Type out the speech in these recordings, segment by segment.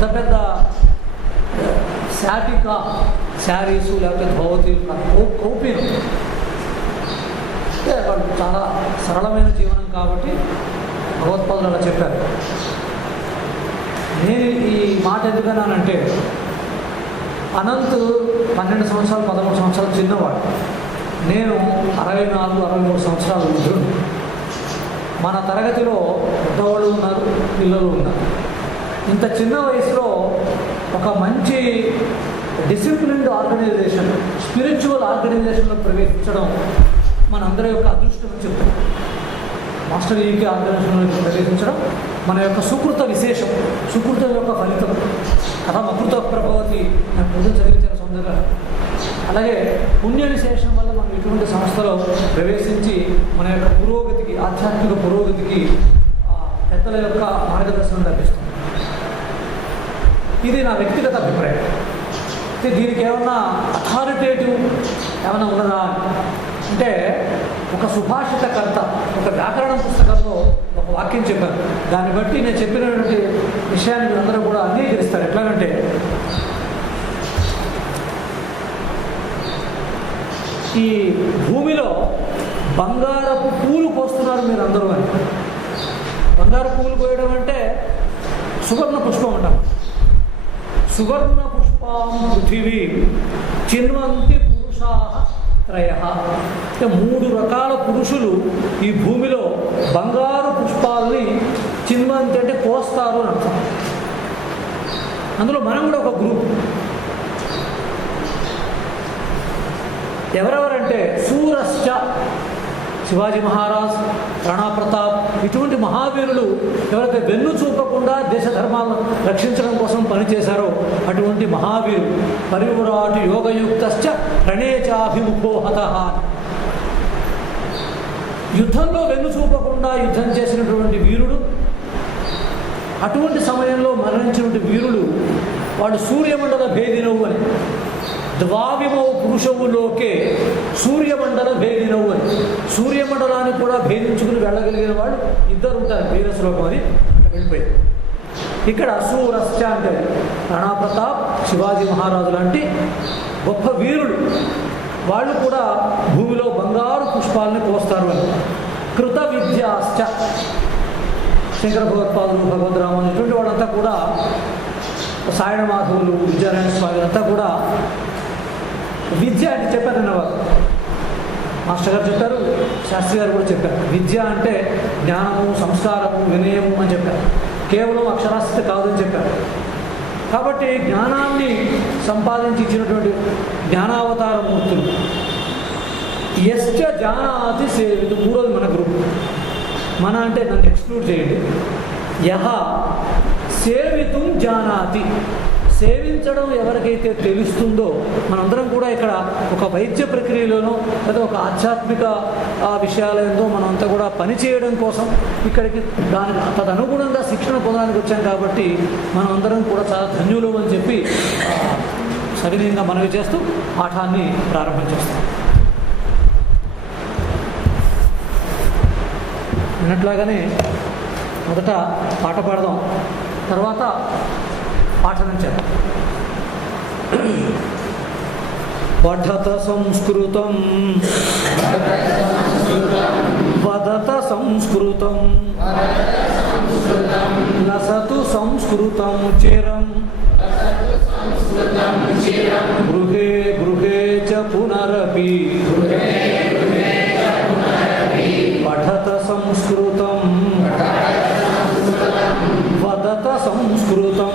పెద్ద పెద్ద శారీసు లేకపోతే ధోతీలు కౌపీలు అంటే వాళ్ళు చాలా సరళమైన జీవనం కాబట్టి భగవత్పాదులు అలా చెప్పారు. నేను ఈ మాట ఎందుకన్నానంటే అనంత్ 12 సంవత్సరాలు 13 సంవత్సరాలు చిన్నవాడు, నేను 64-63 సంవత్సరాలు వృద్ధుడు. మన తరగతిలో పెద్దవాళ్ళు ఉన్నారు, పిల్లలు ఉన్నారు. ఇంత చిన్న వయసులో ఒక మంచి డిసిప్లిన్డ్ ఆర్గనైజేషన్, స్పిరిచువల్ ఆర్గనైజేషన్లో ప్రవేశించడం మనందరి యొక్క అదృష్టం అని చెప్తాం. మాస్టర్ ఈకే ఆర్గనైజేషన్లో ప్రవేశించడం మన యొక్క సుకృత విశేషం, సుకృతం యొక్క ఫలితం. కథ అకృత ప్రభావతి నాకు ముందు చదివించిన సౌందర్య. అలాగే పుణ్య విశేషం వల్ల మనం ఇటువంటి సంస్థలో ప్రవేశించి మన యొక్క పురోగతికి, ఆధ్యాత్మిక పురోగతికి పెద్దల యొక్క మార్గదర్శనం లభిస్తుంది. ఇది నా వ్యక్తిగత అభిప్రాయం. అయితే దీనికి ఏమన్నా అథారిటేటివ్ ఏమైనా ఉన్నదా అంటే, ఒక సుభాషితకర్త ఒక వ్యాకరణం పుస్తకంలో ఒక వాక్యం చెప్పారు. దాన్ని బట్టి నేను చెప్పినటువంటి విషయాన్ని అందరూ కూడా అంగీకరిస్తారు. ఎట్లాగంటే, ఈ భూమిలో బంగారపు పూలు పోస్తున్నారు మీరు అందరూ అని. బంగారు పూలు పోయడం అంటే సువర్ణ పుష్పం అంటాం. సువర్ణ పుష్పం పృథివీ చిన్వంతి పురుషా త్రయ. అంటే 3 రకాల పురుషులు ఈ భూమిలో బంగారు పుష్పాలని చిన్వంతి అంటే పోస్తారు అని అర్థం. అందులో మనం కూడా ఒక గ్రూప్. ఎవరెవరంటే సూరశ్చ, శివాజీ మహారాజ్, రాణా ప్రతాప్, ఇటువంటి మహావీరులు ఎవరైతే వెన్ను చూపకుండా దేశ ధర్మాలను రక్షించడం కోసం పనిచేశారో అటువంటి మహావీరులు. పరివ్రాటు యోగయుక్తశ్చ రణేచాభిముఖో హతః. యుద్ధంలో వెన్ను చూపకుండా యుద్ధం చేసినటువంటి వీరుడు, అటువంటి సమయంలో మరణించినటువంటి వీరులు వాడు సూర్యమండల భేదినవు అని. ద్వావిమౌ పురుషవులోకే సూర్యమండల భేదినవు అని. సూర్యమండలాన్ని కూడా భేదించుకుని వెళ్ళగలిగిన వాడు 2 ఉంటారు. వీర శ్లోకం అని అట్లా వెళ్ళిపోయింది. ఇక్కడ సూరశ్చ అంటే రాణా ప్రతాప్, శివాజీ మహారాజు లాంటి గొప్ప వీరులు, వాళ్ళు కూడా భూమిలో బంగారు పుష్పాలని పోస్తారు అని. కృత విద్యాశ్చ, శంకర భగవత్పాదులు, భగవద్రామన్ ఇటువంటి వాళ్ళంతా కూడా, సాయణ మాధవులు, విద్యారాయణ స్వామి అంతా కూడా విద్య అంటే చెప్పారు. వారు మాస్టర్ గారు చెప్పారు, శాస్త్రి గారు కూడా చెప్పారు. విద్య అంటే జ్ఞానము, సంస్కారము, వినయము అని చెప్పారు. కేవలం అక్షరాస్యత కాదని చెప్పారు. కాబట్టి జ్ఞానాన్ని సంపాదించి ఇచ్చినటువంటి జ్ఞానావతార మూర్తులు. యశ్చ జానాతి సేవితు, 3వది మన గ్రూప్. మన అంటే నన్ను ఎక్స్క్లూడ్ చేయండి. యహ సేవితుం జానాతి, సేవించడం ఎవరికైతే తెలుస్తుందో, మనందరం కూడా ఇక్కడ ఒక వైద్య ప్రక్రియలోనో లేదా ఒక ఆధ్యాత్మిక విషయాలతో మనంతా కూడా పనిచేయడం కోసం ఇక్కడికి దానికి తదనుగుణంగా శిక్షణ పొందడానికి వచ్చాం. కాబట్టి మనం అందరం కూడా చాలా ధన్యులు అని చెప్పి సవినయంగా మనవి చేస్తూ పాఠాన్ని ప్రారంభించేస్తాం. అన్నట్లాగానే మొదట పాట పాడదాం, తర్వాత పాఠనం చేద్దాం. పఠత సంస్కృతం వదత సంస్కృతం లసతు సంస్కృతం చిరం గృహే గృహే చ పునరపి పఠత సంస్కృతం వదత సంస్కృతం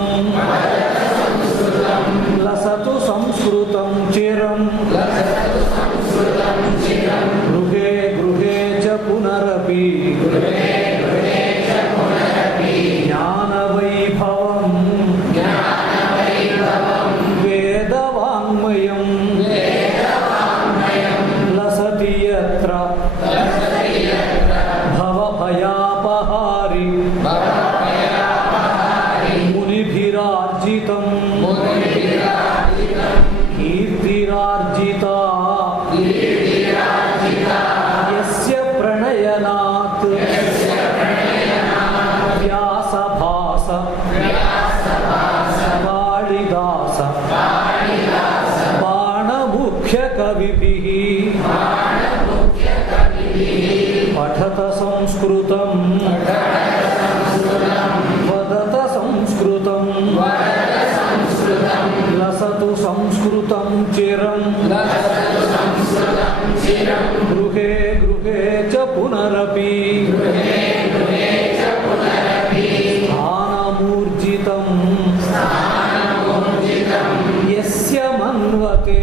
లసతు సంస్కృతం చిరం గృహే గృహే చ పునరపి జ్ఞానవైభవం వేదవాङ्मयं లసతి యత్ర భవభయాపహారి మునిభిరార్జితం కీర్తిరార్జితా యస్య ప్రణయనాత్ వ్యాసభాస బాణముఖ్య కవిభిః పఠత సంస్కృతం వదత సంస్కృతం లసతు సంస్కృతం చిరం గృహే గృహే చ పునరపి స్థానమూర్జితం యస్య మన్వతే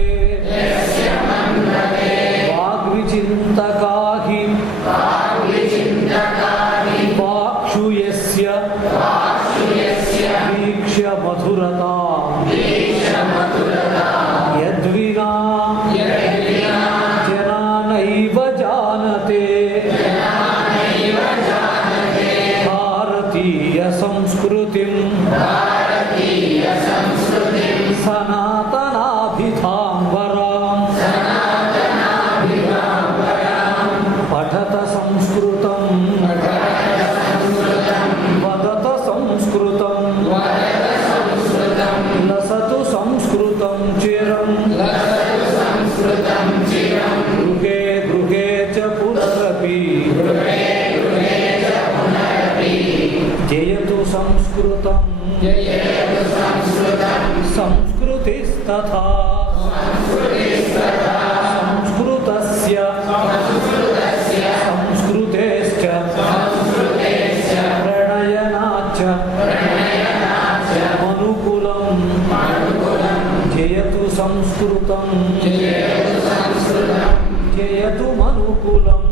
వాగ్విచింతకాహి వాక్షు యస్య వీక్ష్య మధురతా యద్వినా జనానైవ జానతే భారతీయ సంస్కృతిం సనాతనాభిధాంబరాం పఠత సంస్కృతం వదత సంస్కృతం లసతు సంస్కృతం చిరం గృహే గృహే చ పునరపి జయతు సంస్కృతం సంస్కృతిస్తథా సంస్కృతస్య సంస్కృతేశ్చ ప్రణయనాచ్చ మనుకులం జయతు సంస్కృతం జయతు మనుకులం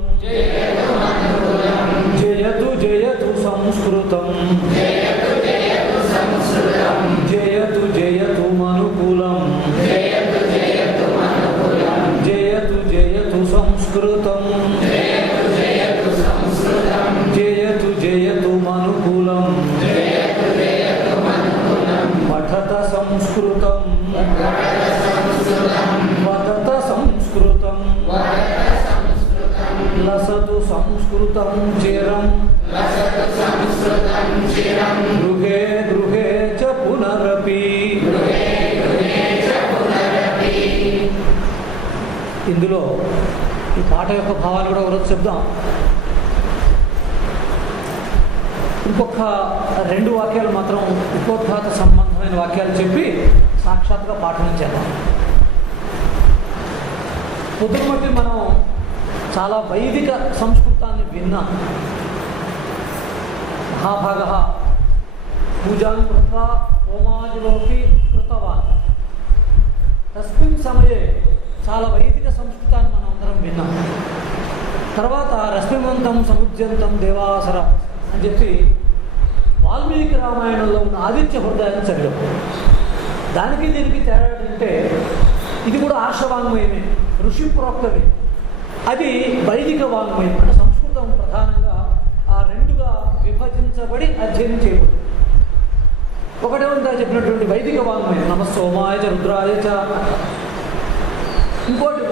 జయతు జయతు సంస్కృతం జయతు జయతు మనుకులం జయతు జయతు సంస్కృతం జయతు జయతు మనుకులం పఠత సంస్కృతం వదత సంస్కృతం లసతు సంస్కృతం చిరం గృహే గృహే చ పునరపి. ఇందులో ఈ పాట యొక్క భావాలు కూడా ఒకరోజు చెప్దాం. ఇంకొక 2 వాక్యాలు మాత్రం ఉపోద్ఘాత సంబంధమైన వాక్యాలు చెప్పి సాక్షాత్గా పాఠనం చేద్దాం. పొద్దుమట్టి మనం చాలా వైదిక సంస్కృతాన్ని విన్నాం. మహాభాగ పూజాం కృత్వా హోమాదిలోకి కృతవాన్. తస్మిన్ సమయే చాలా వైదిక సంస్కృతాన్ని మనం అందరం విన్నాం. తర్వాత రశ్మిమంతం సముద్యంతం దేవాసర అని చెప్పి వాల్మీకి రామాయణంలో ఉన్న ఆదిత్య హృదయాన్ని చదివాం. దానికి దీనికి తేడా అంటే ఇది కూడా ఆర్షవాంగ్మయమే, ఋషి ప్రోక్తమే. అది వైదిక వాంగ్మయం. అంటే సంస్కృతం ప్రధానంగా ఆ 2గా విభజించబడి అధ్యయనం చేయబడింది. ఒకటేమంతా చెప్పినటువంటి వైదిక వాంగ్మయం నమ సోమాయ చ రుద్రాయ చ. ఇంకోటి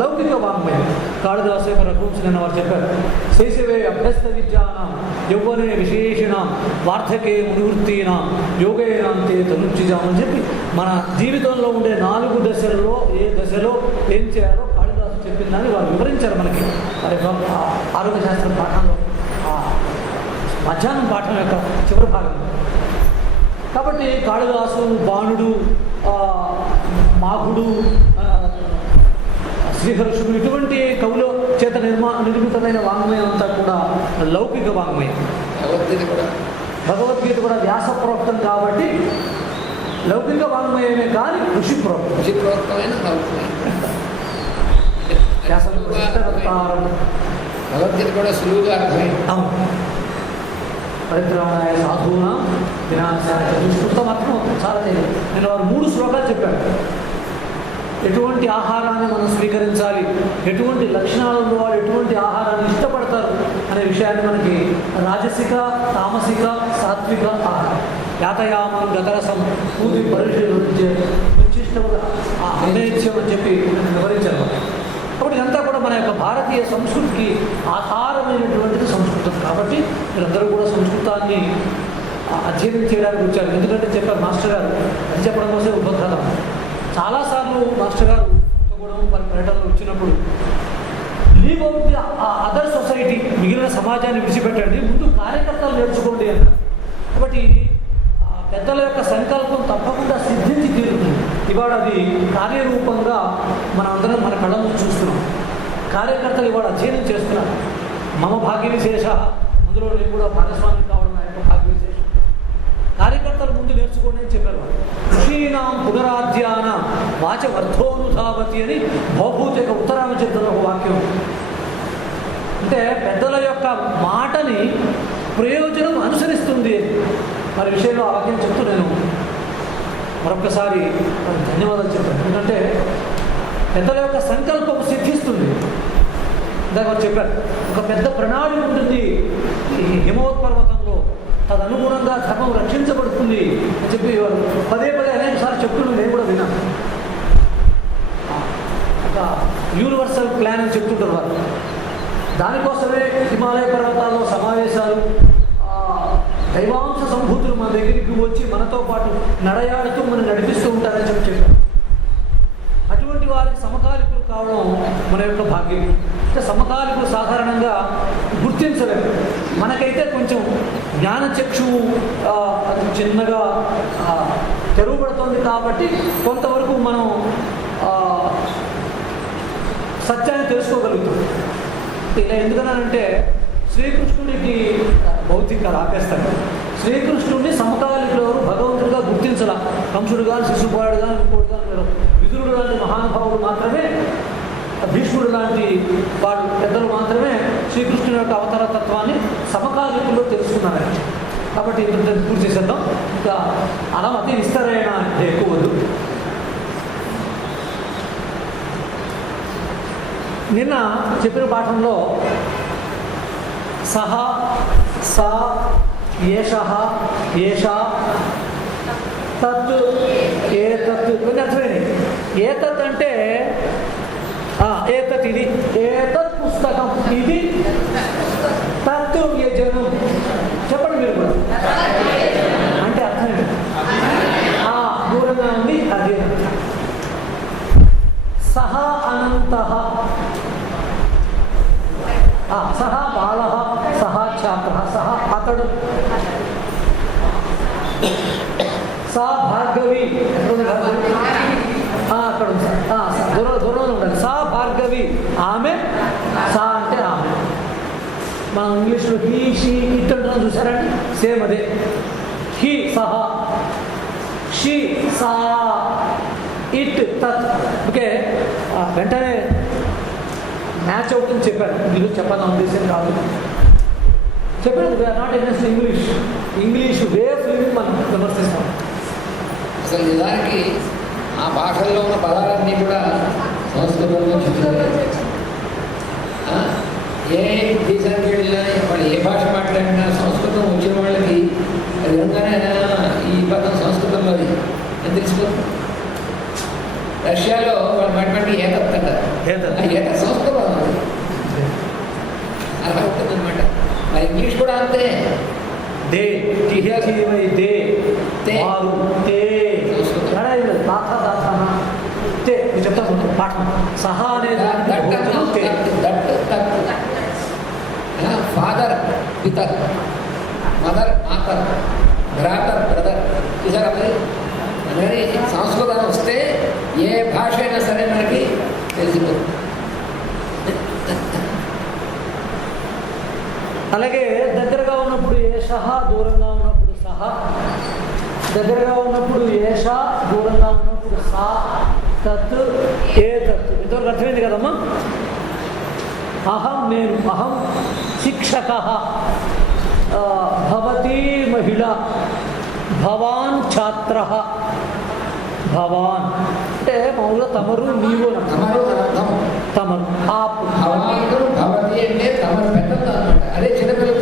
లౌకిక వాంగ్మయం. కాళిదాసే రఘువంశి నిన్న వారు చెప్పారు, శైశవే అభ్యస్త విద్యానాం యౌవనే విశేషిణాం వార్ధకే మునివృత్తీనాం యోగేనాంతే తనుజ్జిజాం అని చెప్పి మన జీవితంలో ఉండే 4 దశల్లో ఏ దశలో ఏం చేయాలో కాళిదాసు చెప్పిందని వారు వివరించారు మనకి. మరి ఆరోగ్య శాస్త్రం పాఠంలో మధ్యాహ్నం పాఠం యొక్క చివరి భాగంలో. కాబట్టి కాళిదాసు, బాణుడు, మాఘుడు, శ్రీహర్షుడు ఇటువంటి కవుల చేత నిర్మితమైన వాంగ్మయం అంతా కూడా లౌకిక వాంగ్మయం. భగవద్గీత కూడా వ్యాస ప్రోక్తం కాబట్టి లౌకిక వాంగ్మయమే కానీ ఋషి ప్రోక్తమైన భగవద్గీత కూడా సులువుగా అర్థమైంది. పరిత్రాణాయ సాధూనా వినాశాయ చూస్తే మాత్రం చాలా తెలియదు. నేను వారు 3 శ్లోకాలు చెప్పాను. ఎటువంటి ఆహారాన్ని మనం స్వీకరించాలి, ఎటువంటి లక్షణాలు ఉన్నవాళ్ళు ఎటువంటి ఆహారాన్ని ఇష్టపడతారు అనే విషయాన్ని మనకి రాజసిక, తామసిక, సాత్విక ఆహారం యాతయామం గతరసం పూర్తి పరిశీలించే ఉచ్చిష్టముగా హృదయత్యం అని చెప్పి వివరించారు. కాబట్టి ఇదంతా కూడా మన యొక్క భారతీయ సంస్కృతికి ఆధారమైనటువంటిది సంస్కృతం. కాబట్టి మీరందరూ కూడా సంస్కృతాన్ని అధ్యయనం చేయడానికి వచ్చారు. ఎందుకంటే చెప్పారు మాస్టర్ గారు, అది చెప్పడం కోసం ఉపగ్రహం. చాలాసార్లు మాస్టర్ గారు కొత్తగూడెం వారి పర్యటనలో వచ్చినప్పుడు leave out the other society, మిగిలిన సమాజాన్ని విడిచిపెట్టండి, ముందు కార్యకర్తలు నేర్చుకోండి అన్నారు. కాబట్టి పెద్దల యొక్క సంకల్పం తప్పకుండా సిద్ధించి తీరుతుంది. ఇవాళ అది కార్యరూపంగా మనందరం మన కళ్ళను చూస్తున్నాం. కార్యకర్తలు ఇవాళ అధ్యయనం చేస్తున్నారు. మమ భాగ్య విశేష, అందులో నేను కూడా భాగస్వామి కావడం నా యొక్క భాగ్య విశేషం. కార్యకర్తలు ముందు నేర్చుకోండి అని చెప్పారు. ఋషీనాం పునరాధ్యాన వాచ వర్ధోనుధావతి అని భవభూతి యొక్క ఉత్తరామచరిత్రలో ఒక వాక్యం. అంటే పెద్దల యొక్క మాటని ప్రయోజనం అనుసరిస్తుంది. మరి విషయంలో ఆ వాక్యం చెప్తూ నేను మరొకసారి ధన్యవాదాలు చెప్పాను. ఎందుకంటే పెద్దల యొక్క సంకల్పం సిద్ధిస్తుంది. ఇందాక చెప్పారు, ఒక పెద్ద ప్రణాళిక ఉంటుంది ఈ హిమవత్ పర్వతంలో, తదనుగుణంగా ధర్మం రక్షించబడుతుంది అని చెప్పి పదే పదే అనేకసార్లు చెప్తున్నాను. నేను కూడా విన్నాను. ఒక యూనివర్సల్ ప్లాన్ అని చెప్తుంటారు వారు. దానికోసమే హిమాలయ పర్వతాల్లో సమావేశాలు, దైవాంశ సంభూతులు మన దగ్గరికి వచ్చి మనతో పాటు నడయాడుతూ మనం నడిపిస్తూ ఉంటారని చెప్పారు. అటువంటి వారికి సమకాలికులు కావడం మన యొక్క భాగ్యం. అంటే సమకాలికులు సాధారణంగా గుర్తించలేరు. మనకైతే కొంచెం జ్ఞానచక్షువు చిన్నగా తెరువుపడుతుంది కాబట్టి కొంతవరకు మనం సత్యాన్ని తెలుసుకోగలుగుతాం. ఇలా ఎందుకనంటే శ్రీకృష్ణుడికి భౌతిక ఆపేస్తాడు. శ్రీకృష్ణుడిని సమకాలికులు ఎవరు భగవంతుడిగా గుర్తించాల. కంసుడు కానీ, శిశుపాలుడు కానీ, ఇంకోటి కానీ, విదురుడు లాంటి మహానుభావుడు మాత్రమే, భీష్ముడు లాంటి వాడు పెద్దలు మాత్రమే శ్రీకృష్ణుని యొక్క అవతార తత్వాన్ని సమకాలికుల్లో తెలుసుకున్నారు. కాబట్టి పూర్తి చేసేద్దాం. ఇంకా అలా అతి విస్తరైన ఎక్కువ వద్దు. నిన్న చెప్పిన పాఠంలో సహ, సా, ఏషః, ఏషా, తత్, ఏతత్ కొన్ని అర్థమైనవి. ఏతత్ అంటే ఏతత్ ఇది, ఏతత్ పుస్తకం ఇది, తత్ యజనం. చెప్పండి మీరు కూడా. అంటే అర్థమైంది, దూరంగా ఉంది అదే. సహ అనంతః, సహ బాలః, సహ ఛాత్రః, సహ అతడు. సా భార్గవి, అక్కడ దూరంలో ఉండాలి. సా భార్గవి, ఆమె. సా అంటే ఆమె. మనం ఇంగ్లీష్లో హీ, షీ, ఇట్ అంటున్నాం చూసారండి, సేమ్ అదే. హీ సహ, షీ సా, ఇట్ తత్. ఓకే, వెంటనే మ్యాచ్ అవుతుంది చెప్పారు. మీరు చెప్పాలని ఉద్దేశం కాదు. చెప్పారు we are not against English. English way of living మనం విమర్శిస్తాం. అసలు నిజానికి ఆ భాషల్లో ఉన్న పదాలన్నీ కూడా సంస్కృతంలో చెప్తున్నారు. ఏ దేశానికి వెళ్ళినా వాళ్ళు ఏ భాష మాట్లాడినా సంస్కృతం వచ్చిన వాళ్ళకి అది విధంగానే ఈ పదం సంస్కృతంలోది అని తెలిసిపోతుంది. రష్యాలో వాళ్ళు మాట్లాడి ఏతత్ అంటారు. ఏతత్ సంస్కృతం అలా ఉంటుంది అనమాట. మరి ఇంగ్లీష్ కూడా అంతే. దే దే వారు తే చెప్తాను పాఠం. సహా అనేది ఫాదర్ పితర్, మదర్ మాతర్, బ్రాదర్ బ్రదర్. చూసారా మరి? మరి సంస్కృతం వస్తే ఏ భాష అయినా సరే మనకి తెలిసిపోతుంది. అలాగే దగ్గరగా ఉన్నప్పుడు ఏషః, దూరంగా ఉన్నప్పుడు సహ. దగ్గరగా ఉన్నప్పుడు ఏష, దూరంగా ఉన్నప్పుడు సా, తత్, ఏతత్. ఇంతవరకు అర్థమైంది కదమ్మా? అహం నేను, అహం శిక్షకః, భవతి మహిళ, భవాన్ ఛాత్రః. భవాన్ అంటే మామూలుగా తమరు, నీవు. తమరు ఆపు. భవతి అంటే తమరు పెద్దది అనమాట. అదే చిన్నపిల్లలు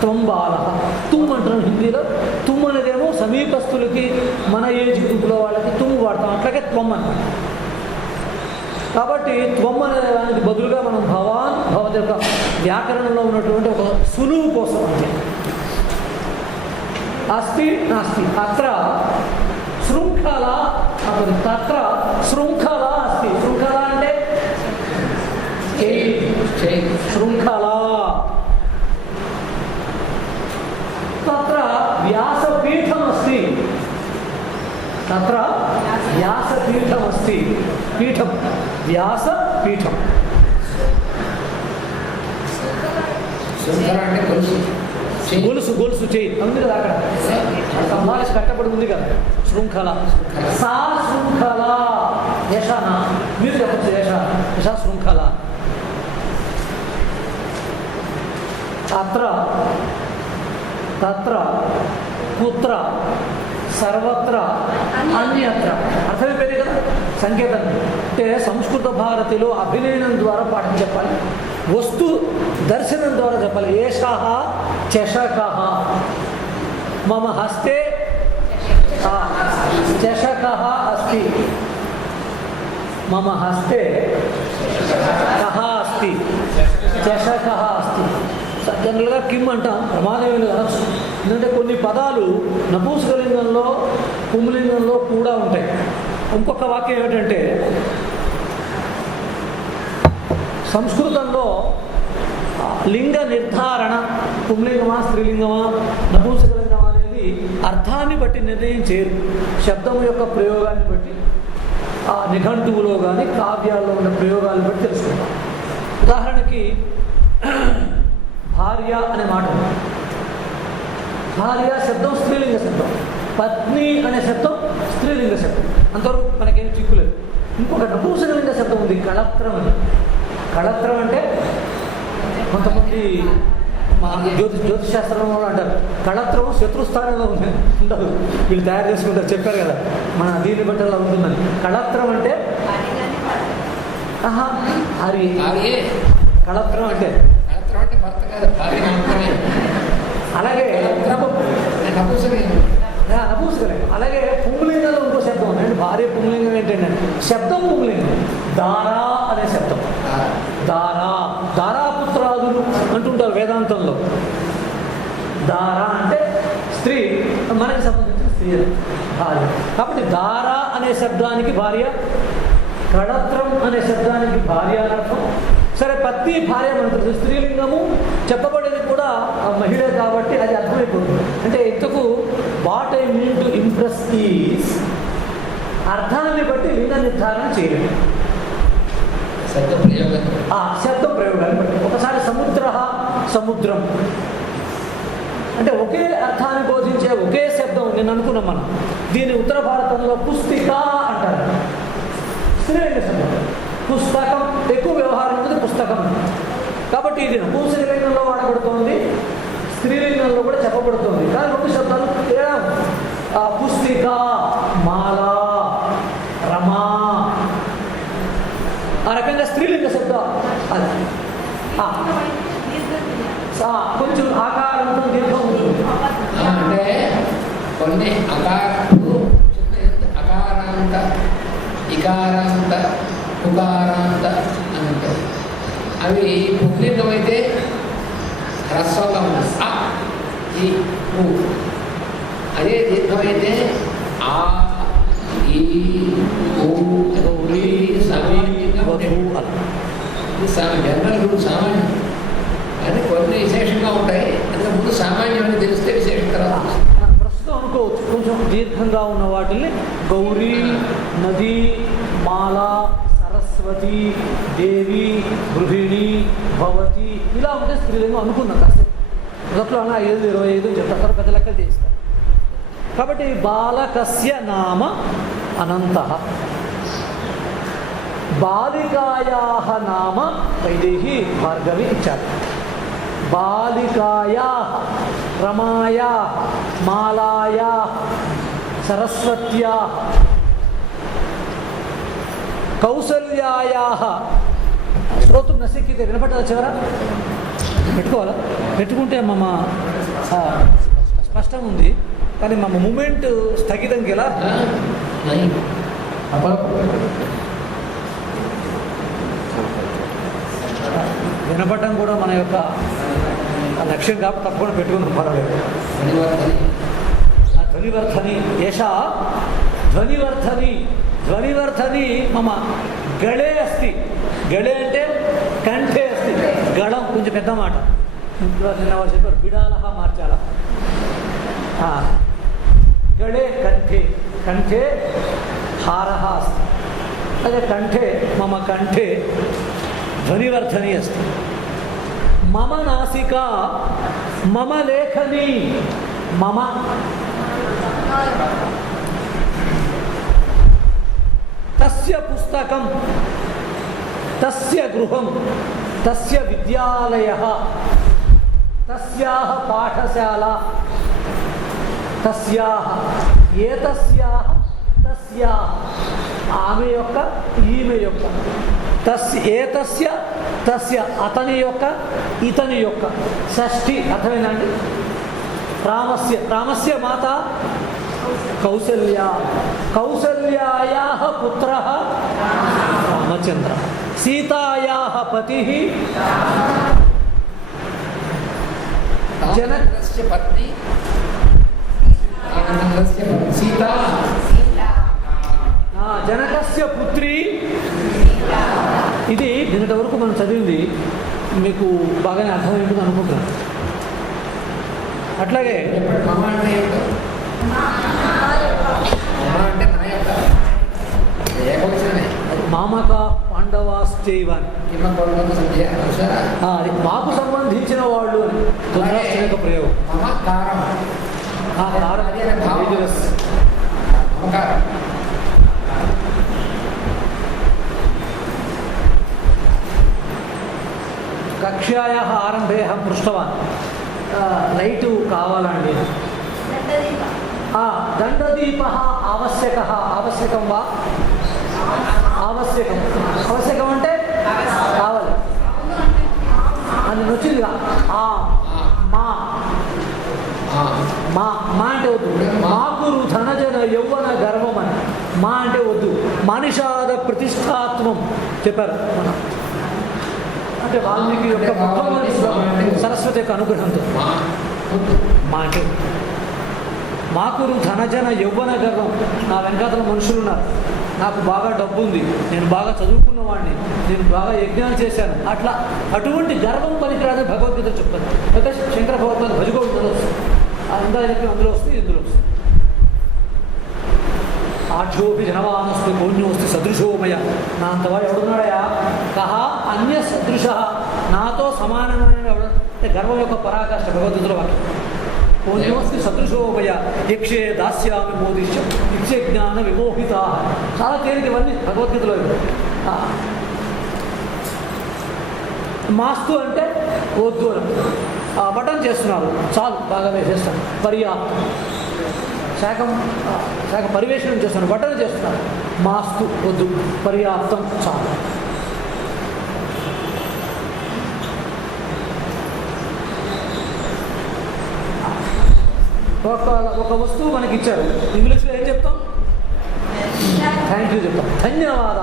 త్వం బాల. తుమ్ అంటున్నాం హిందీలో. తుమ్ అనేదేమో సమీపస్తులకి, మన ఏజ్ గ్రూప్లో వాళ్ళకి తుమ్ వాడతాం. అట్లాగే త్వం అన్నమాట. కాబట్టి త్వం అనే దానికి బదులుగా మనం భవాన్, భవతి యొక్క వ్యాకరణంలో ఉన్నటువంటి ఒక సులువు కోసం అంటే అస్తి నాస్తి అత్ర శృంఖల తత్ర శృంఖల అస్తి శృంఖల అంటే శృంఖల తత్ర వ్యాసపీఠం అస్తి తత్ర వ్యాసపీఠం అస్తి పీఠం వ్యాసపీఠం అంటే గొలుసు గొలుసు చేయి ఉంది కదా అక్కడ సంభాషణ కట్టబడి ఉంది కదా శృంఖల సా శృంఖల యశన మీరు చెప్పచ్చు యశ శృంఖల అత్ర తత్ర కుత్ర సర్వత్ర అన్యత్ర అర్థమైపోయింది కదా సంకేతం అంటే సంస్కృత భారతిలో అభినయనం ద్వారా పాఠం చెప్పాలి వస్తు దర్శనం ద్వారా చెప్పాలి ఏషః చషకః మమ హస్తే చషకః అస్తి మమ హస్తే కః అస్తి చషకః అస్తి జనరల్గా కిమ్ అంటాం ప్రమాదం లేదు అనొచ్చు ఎందుకంటే కొన్ని పదాలు నపుంసకలింగంలో పుంలింగంలో కూడా ఉంటాయి ఇంకొక వాక్యం ఏమిటంటే సంస్కృతంలో లింగ నిర్ధారణ పుంలింగమా స్త్రీలింగమా నపుంసకలింగమా అనేది అర్థాన్ని బట్టి నిర్ణయం చేయరు శబ్దం యొక్క ప్రయోగాన్ని బట్టి ఆ నిఘంటువులో కానీ కావ్యాల్లో ఉన్న ప్రయోగాలను బట్టి తెలుసుకుంటాం ఉదాహరణకి భార్య అనే మాట భార్య శబ్దం స్త్రీలింగ శబ్దం పత్ని అనే శబ్దం స్త్రీలింగ శబ్దం అంతవరకు మనకేం చిక్కులేదు ఇంకొక నపుంసకలింగ శబ్దం ఉంది కళత్రం అని కళత్రం అంటే కొంతమంది మా జ్యోతిష్ శాస్త్రంలో కూడా అంటారు కళత్రం శత్రుస్థానంలో ఉండదు వీళ్ళు తయారు చేసుకుంటారు చెప్పారు కదా మన దీన్ని బట్టి అలా ఉంటుందని కళత్రం అంటే కళత్రం అంటే అలాగే నపుంసకలింగం అలాగే పుంలింగంలో ఇంకో శబ్దం ఉంది భార్య పుంలింగం ఏంటంటే శబ్దం పుంలింగం దారా అనే శబ్దం దారా దారాపుత్రాదులు అంటుంటారు వేదాంతంలో దారా అంటే స్త్రీ మనకి సంబంధించిన స్త్రీ భార్య కాబట్టి దారా అనే శబ్దానికి భార్య కళత్రం అనే శబ్దానికి భార్య అర్థం సరే పత్ని భార్య అంటారు స్త్రీలింగము చెప్పబడేది కూడా మహిళ కాబట్టి అది అర్థమైపోతుంది అంటే ఇంతకు what I mean to impress is అర్థాన్ని బట్టి లింగ నిర్ధారణ చేయలేదు శబ్ద ప్రయోగాన్ని బట్టి ఒకసారి సముద్రం అంటే ఒకే అర్థాన్ని బోధించే ఒకే శబ్దం నేను అనుకున్నాం మనం దీన్ని ఉత్తర భారతంలో పుస్తిక అంటారు స్త్రీలింగ శబ్దం పుస్తకం ఎక్కువ వ్యవహారం ఉంటుంది పుస్తకం కాబట్టి ఇది నపుంసకలింగంలో వాడబడుతోంది స్త్రీలింగంలో కూడా చెప్పబడుతుంది కానీ రెండు శబ్దాలు పుస్తిక మాల రమా ఆ రకంగా స్త్రీలింగ శబ్దం అది కొంచెం ఆకారంతో దీర్ఘం ఉంటుంది అంటే కొన్ని అకారాలు అకారాంత ఇకారాంత ఉకారాంత అని ఉంటాయి అవి పుల్లింగం అయితే హ్రస్వంగా ఉంటుంది ఈ అదే దీర్ఘమైతే ఆ ఈ జనరల్ రూల్ సామాన్యం కానీ కొన్ని విశేషంగా ఉంటాయి అందుకే ముందు సామాన్యం అని తెలిస్తే విశేషం తర్వాత ప్రస్తుతం అనుకోవచ్చు కొంచెం దీర్ఘంగా ఉన్న వాటిని గౌరీ నది మాల సరస్వతి దేవి గృహిణి భవతి ఇలా ఉంటే స్త్రీలింగం అనుకున్నాం కాసేపు మొదట్లో అన్న 5-25 చెప్తారు తర్వాత పెద్ద లెక్కలు చేస్తారు కాబట్టి బాలకస్య నామ అనంత బాలికాయాః నామ వైదేహి భార్గవి ఇచ్చారు బాలికాయాః రమాయాః మాలాయాః సరస్వత్యాః కౌసల్యాయాః శ్రోతం నసిక్కితే వినపట్టాలి చివరా పెట్టుకోవాలా పెట్టుకుంటే మమ స్పష్టంగా ఉంది కానీ మమ మూమెంట్ స్థగితం గెలా వినపడటం కూడా మన యొక్క లక్ష్యం కాబట్టి తప్పకుండా పెట్టుకుందాం పర్వాలేదు एषा ध्वनिवर्धनी ध्वनिवर्धनी मम गळे अस्ति गळे అంటే కంఠే अस्ति గళం కొంచెం పెద్ద మాట నిన్న వాళ్ళు చెప్పారు బిడాలహ మార్చాల गळे कंठे कंठे हारः अस्ति अतः कंठे मम कंठे ध्वनिवर्धनी अस्ति मम नासिका मम लेखनी मम तस्य पुस्तकं तस्य गृहं तस्य विद्यालयः तस्याः पाठशाला तस्याः एतस्याः तस्याः ఆమె యొక్క ఈమె యొక్క ఏతస్య తస్య అతని యొక్క ఇతని యొక్క షష్ఠి అర్థమేనండి. రామస్య మాత కౌసల్య కౌసల్యాయాః పుత్రః రామచంద్ర సీతాయాः పతిః जनकस्य पत्नी सीता జనకస్య పుత్రి. ఇది నిన్నటి వరకు మనం చదివింది మీకు బాగానే అర్థమైంటుంది అనుకుంటున్నాను. అట్లాగే మమ అంటే మామక పాండవాశ్చైవ అది మాకు సంబంధించిన వాళ్ళు అని ధృతరాష్ట్రుని యొక్క ప్రయోగం. कक्ष्यायाः आरम्भे अहं पृष्टवान् लैट् कावाలండి. दण्डदीपः आवश्यकः आवश्यकं वा आवश्यकं आवश्यकं అంటే కావాలి అని వచ్చిందిగా మా మా మా అంటే వద్దు. మాకురు ధనజన యౌవన గర్వం అని మా అంటే వద్దు. మనిషాద ప్రతిష్టాత్వం చెప్పారు మన అంటే వాల్మీకి యొక్క సరస్వతి యొక్క అనుగ్రహంతో మా అంటే మాకురు ధనజన యౌవన గర్వం. నా వెనకాతల మనుషులు ఉన్నారు, నాకు బాగా డబ్బు ఉంది, నేను బాగా చదువుకున్నవాడిని, నేను బాగా యజ్ఞాలు చేశాను, అట్లా అటువంటి గర్వం పనికిరాదని భగవద్గీత చెప్తాను. అయితే శంకర భగవద్గీత భజగోడు అందా అందులో వస్తుంది ఇందులో వస్తుంది. ఆఢ్యోపి జనవానస్తి గోణ్యోస్తి సదృశోమయ. నా అంతవాడు ఎవడున్నాడయా కహ అన్య సదృశ, నాతో సమానమైన ఎవడంటే గర్వం యొక్క పరాకాష్ట భగవద్గీతలో వాక్యం. గోణ్యోస్తి సదృశోమయ యక్షే దాస్యామి మోదిష్యం యక్షే జ్ఞాన విమోహిత. చాలా తేలిక ఇవన్నీ భగవద్గీతలో. మాస్తు అంటే వద్దు అని బటన్ చేస్తున్నారు, చాలు బాగా వేసేస్తాను. పర్యాప్తం శాఖ పరివేషణం చేస్తాను, బట్టలు చేస్తున్నాను. మాస్తు వద్దు, పర్యాప్తం చాలు. ఒక వస్తువు మనకి ఇచ్చారు, ఇంగ్లీష్లో ఏం చెప్తాం? థ్యాంక్ యూ చెప్తాం, ధన్యవాద.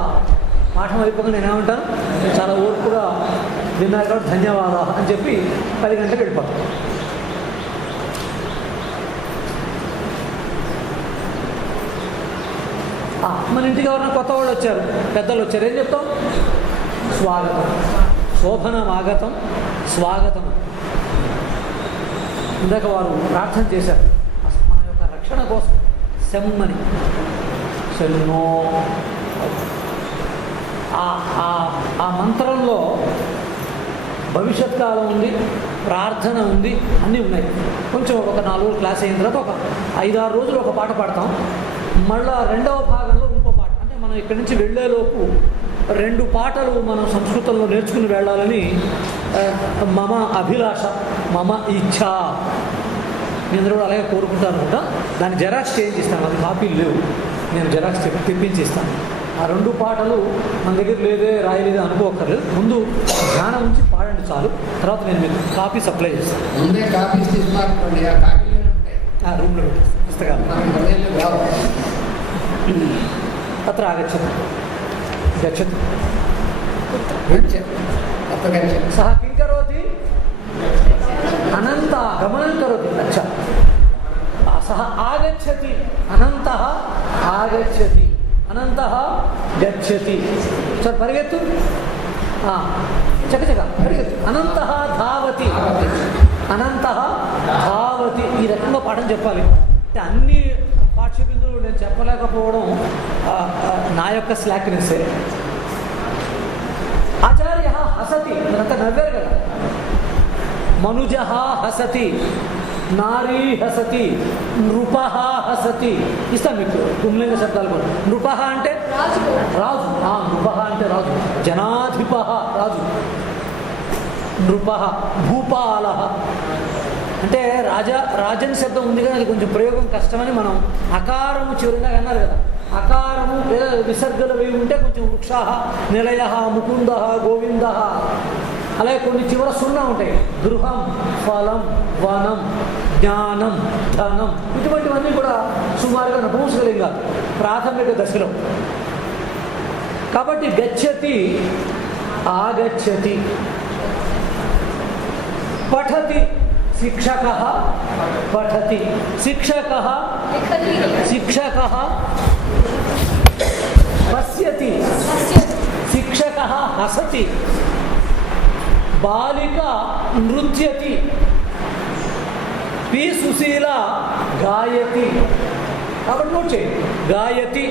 పాఠం అయిపోగా నేనేమంటాను, చాలా ఓర్పుగా విన్నారు కాబట్టి ధన్యవాద అని చెప్పి 10 గంటలకు వెళ్ళిపోతాను. మన ఇంటికి ఎవరైనా కొత్త వాళ్ళు వచ్చారు, పెద్దలు వచ్చారు, ఏం చెప్తాం? స్వాగతం. శోభనమాగతం స్వాగతం. ఇందాక వారు ప్రార్థన చేశారు మన యొక్క రక్షణ కోసం. శమ్మని శన్నో ఆ మంత్రంలో భవిష్యత్ కాలం ఉంది, ప్రార్థన ఉంది, అన్నీ ఉన్నాయి. కొంచెం ఒక 4 రోజులు క్లాస్ అయిన తర్వాత ఒక 5-6 రోజులు ఒక పాట పాడతాం. మళ్ళా రెండవ భాగంలో ఇంకో పాట. అంటే మనం ఇక్కడి నుంచి వెళ్ళేలోపు 2 పాటలు మనం సంస్కృతంలో నేర్చుకుని వెళ్ళాలని మమ అభిలాష, మమ ఇచ్ఛ. మీ అందరూ కూడా అలాగే కోరుకుంటాను అనుకుంటా. దాన్ని జెరాక్స్ చేంజ్ ఇస్తాను, అది కాపీలు లేవు, నేను జెరాక్స్ తెప్పించి ఇస్తాను. ఆ 2 పాటలు మన దగ్గర లేదే రాయలేదే అనుకోక్కర్లేదు. ముందు ధ్యానం ఉంచి పాడండి చాలు, తర్వాత నేను మీకు కాపీ సప్లై చేస్తాను. రూమ్లో పుస్తకాలు తత్ర ఆగచ్చతి గచ్చతి సహ కిం కరోతి అనంత గమనం కరోతి. అచ్చా, ఆ సహ ఆగచ్చతి, అనంతః ఆగచ్చతి, అనంతః గచ్చతి. సార్ పరిగెత్తు, చకచక పరిగెత్తు. అనంతః ధావతి, అనంతః ధావతి. ఈ రకంగా పాఠం చెప్పాలి. అంటే అన్ని పాఠ్యబిందువులు నేను చెప్పలేకపోవడం నా యొక్క స్లాక్నెస్సే. ఆచార్య హసతి, మీరంతా నవ్వారు కదా. మనుజ హసతి, నారీ హసతి, నృప హసతి. ఇస్తాను మీకు పుంలింగ శబ్దాలు కూడా. నృప అంటే రాజు, నృప అంటే రాజు. జనాధిప రాజు. నృప భూపాల అంటే రాజన్ శబ్దం ఉంది కదా, అది కొంచెం ప్రయోగం కష్టమని మనం అకారము చివరిగా అన్నారు కదా. అకారము లేదా విసర్గలు వేయి ఉంటే కొంచెం వృక్షాహ, నిలయ, ముకుంద, గోవింద, అలాగే కొన్ని చివర సున్నా ఉంటాయి. గృహం, ఫలం, వనం, జ్ఞానం, ధనం, ఇటువంటివన్నీ కూడా సుమారుగా నపుంసకలింగాలు ప్రాథమిక దశలో. కాబట్టి గచ్చతి, ఆగచ్చతి. పఠతి, శిక్షకః పఠతి, శిక్షకః శిక్షకః పశ్యతి, శిక్షకః హసతి, బాలిక నృత్యతి, పి సుశీల గాయతి. కాబట్టి నోట్ చేయండి, గాయతి.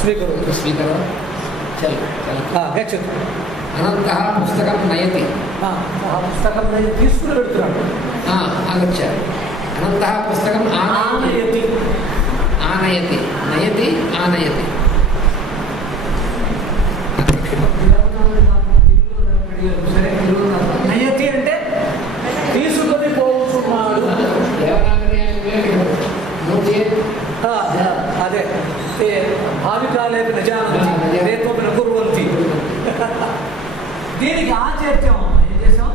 స్వీకరో గచ్చతు. అనంతః పుస్తకం నయతి, పుస్తకం తీసుకుని పెడుతున్నాడు. ఆగచ్చ. అనంతః పుస్తకం ఆనయతి, ఆనయతి, నయతి, ఆనయతి. నయతి అంటే తీసుకొని పోతున్నాడు. అదే భావికాలే నిజానంతి రేత్వం కుర్వంతి. దీనికి ఆచర్యం ఏం చేసాం?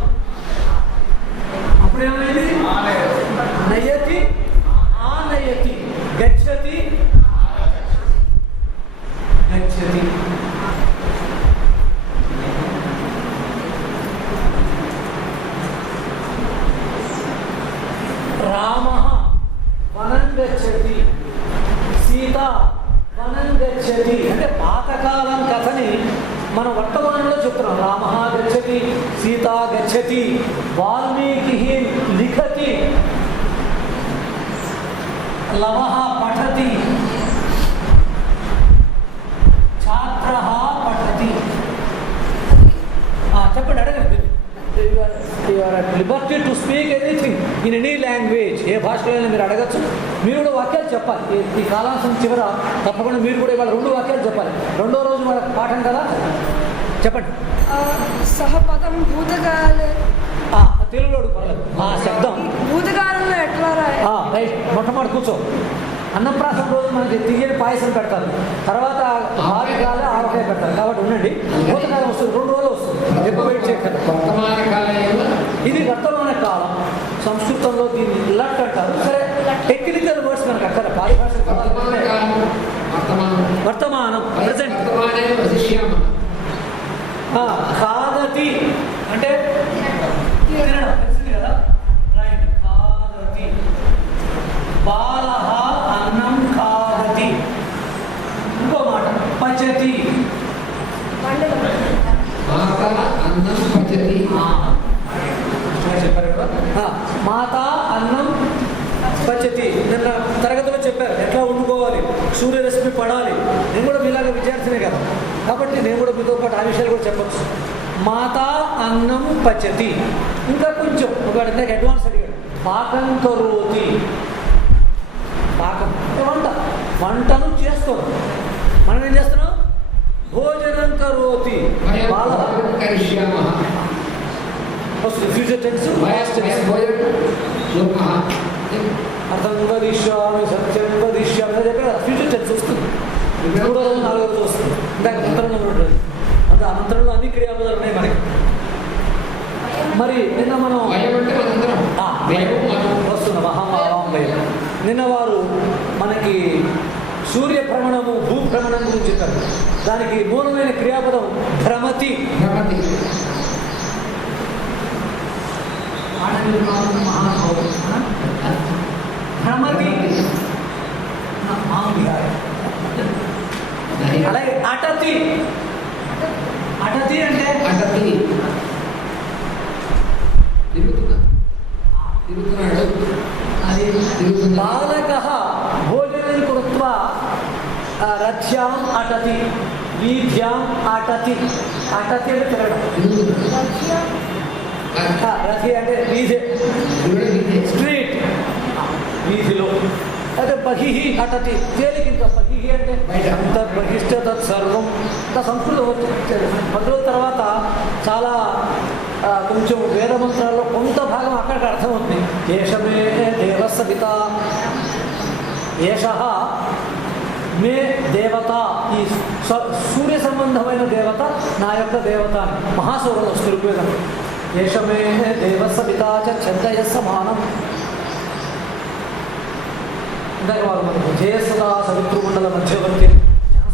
అప్పుడేమైంది? నయతి, ఆనయతి, గచ్చతి, గచ్చతి. రామ వనం గచ్చతి, సీత వనం గచ్చతి. అంటే పాతకాలం కథని మనం వర్తమానంలో చెప్తున్నాం. రామ గచ్చతి, సీత గచ్చతి, వాల్మీకి లిఖతి, లవ పఠతి, ఛాత్ర పఠతి. చెప్పండి, అడగండి. You are at liberty to speak anything in any language. ఏ భాషలో మీరు అడగచ్చు. మీరు కూడా వాక్యాలు చెప్పాలి. ఈ కాలాంశం చివర తప్పకుండా మీరు కూడా ఇవాళ 2 వాక్యాలు చెప్పాలి. 2వ రోజు వాళ్ళ పాఠం కదా. చెప్పండి. సహపదం భూతకాలే. తెలుగులో పర్లేదు. ఆ శబ్దం భూతకాలంలో ఎట్లా రైట్. మొట్టమొదటి కూర్చో. అన్నప్రాసం రోజు మనకి తియ్యని పాయసం పెడతారు, తర్వాత భావికాలే ఆవకాయ పెడతారు. కాబట్టి ఉండండి, భూతకాలం వస్తుంది, 2 రోజులు వస్తుంది. ఎక్కువ వెయిట్ చేయకండి. ఇది వర్తమాన కాలం. సంస్కృతంలో దీన్ని లట్ అంటారు. సరే, టెక్నికల్ వర్డ్స్ మనకు అక్కడ పారిభాష వర్తమానం ప్రజెంట్. ఖాదతి అంటే తినడం, తెలిసింది కదా. రైట్, ఖాదతి. బాలః అన్నం ఖాదతి. ఇంకో మాట పచతి. మాత అన్నం పచతి. నిన్న తరగతిలో చెప్పారు ఎట్లా వండుకోవాలి, సూర్యరశ్మి పడాలి. నేను కూడా మీలాగా విద్యార్థినే కదా, కాబట్టి నేను కూడా మీతో పాటు ఆ విషయాలు కూడా చెప్పచ్చు. మాత అన్నం పచతి. ఇంకా కొంచెం ఒకటి ఇందాక అడ్వాన్స్ అడిగాడు. పాకం కరోతి. పాకం అంటే వంటను చేస్తాం. మనం ఏం చేస్తున్నాం? భోజనం కరోతి. ఫ్యూచర్ టెన్స్, అర్థం వదిష్యామి, సత్యం వదిష్యామి అని చెప్పి ఫ్యూచర్ టెన్స్ వస్తుంది. 3వ రోజు 4వ రోజు వస్తుంది. ఇందాక మంత్రంలో ఉంటుంది. అంటే ఆ మంత్రంలో అన్ని క్రియాపదాలు ఉన్నాయి మనకి. మరి నిన్న మనం వస్తున్నాం అహం. నిన్న వారు మనకి సూర్య భ్రమణము, భూభ్రమణం గురించి చెప్పారు. దానికి మూలమైన క్రియాపదం భ్రమతి. భ్రమతి. భ్రమతి అలాగే అటతి. అటతి అంటే అటతి తిరుగుతున్నాడు. అది తిరుగుతున్నాడు. బాలకः భోజనం కృత్వా రథ్యాం అటతి, వీథ్యాం అటతి. అటతి అంటే తిరగడం. రథి అంటే వీధి, స్ట్రీట్, వీధిలో. అదే బహిః అటతి, తేలిక. ఇంకా బహిః అంటే అంతర్బహిష్ట తత్సర్వం. ఇంకా సంస్కృతం మొదలు తర్వాత చాలా కొంచెం వేద మంత్రాల్లో కొంత భాగం అక్కడికి అర్థమవుతుంది. ఏషమే దేవస్య పిత, ఏషః మే దేవత. ఈ సూర్య సంబంధమైన దేవత నా యొక్క దేవత అని మహాసౌరం వస్తుంది ఋగ్వేదం. ఏషమే దేవస్య పిత ఛందయ సమానం. ఇందాక వాళ్ళు మనకు జయసదా సవితృమండల మధ్యవర్తి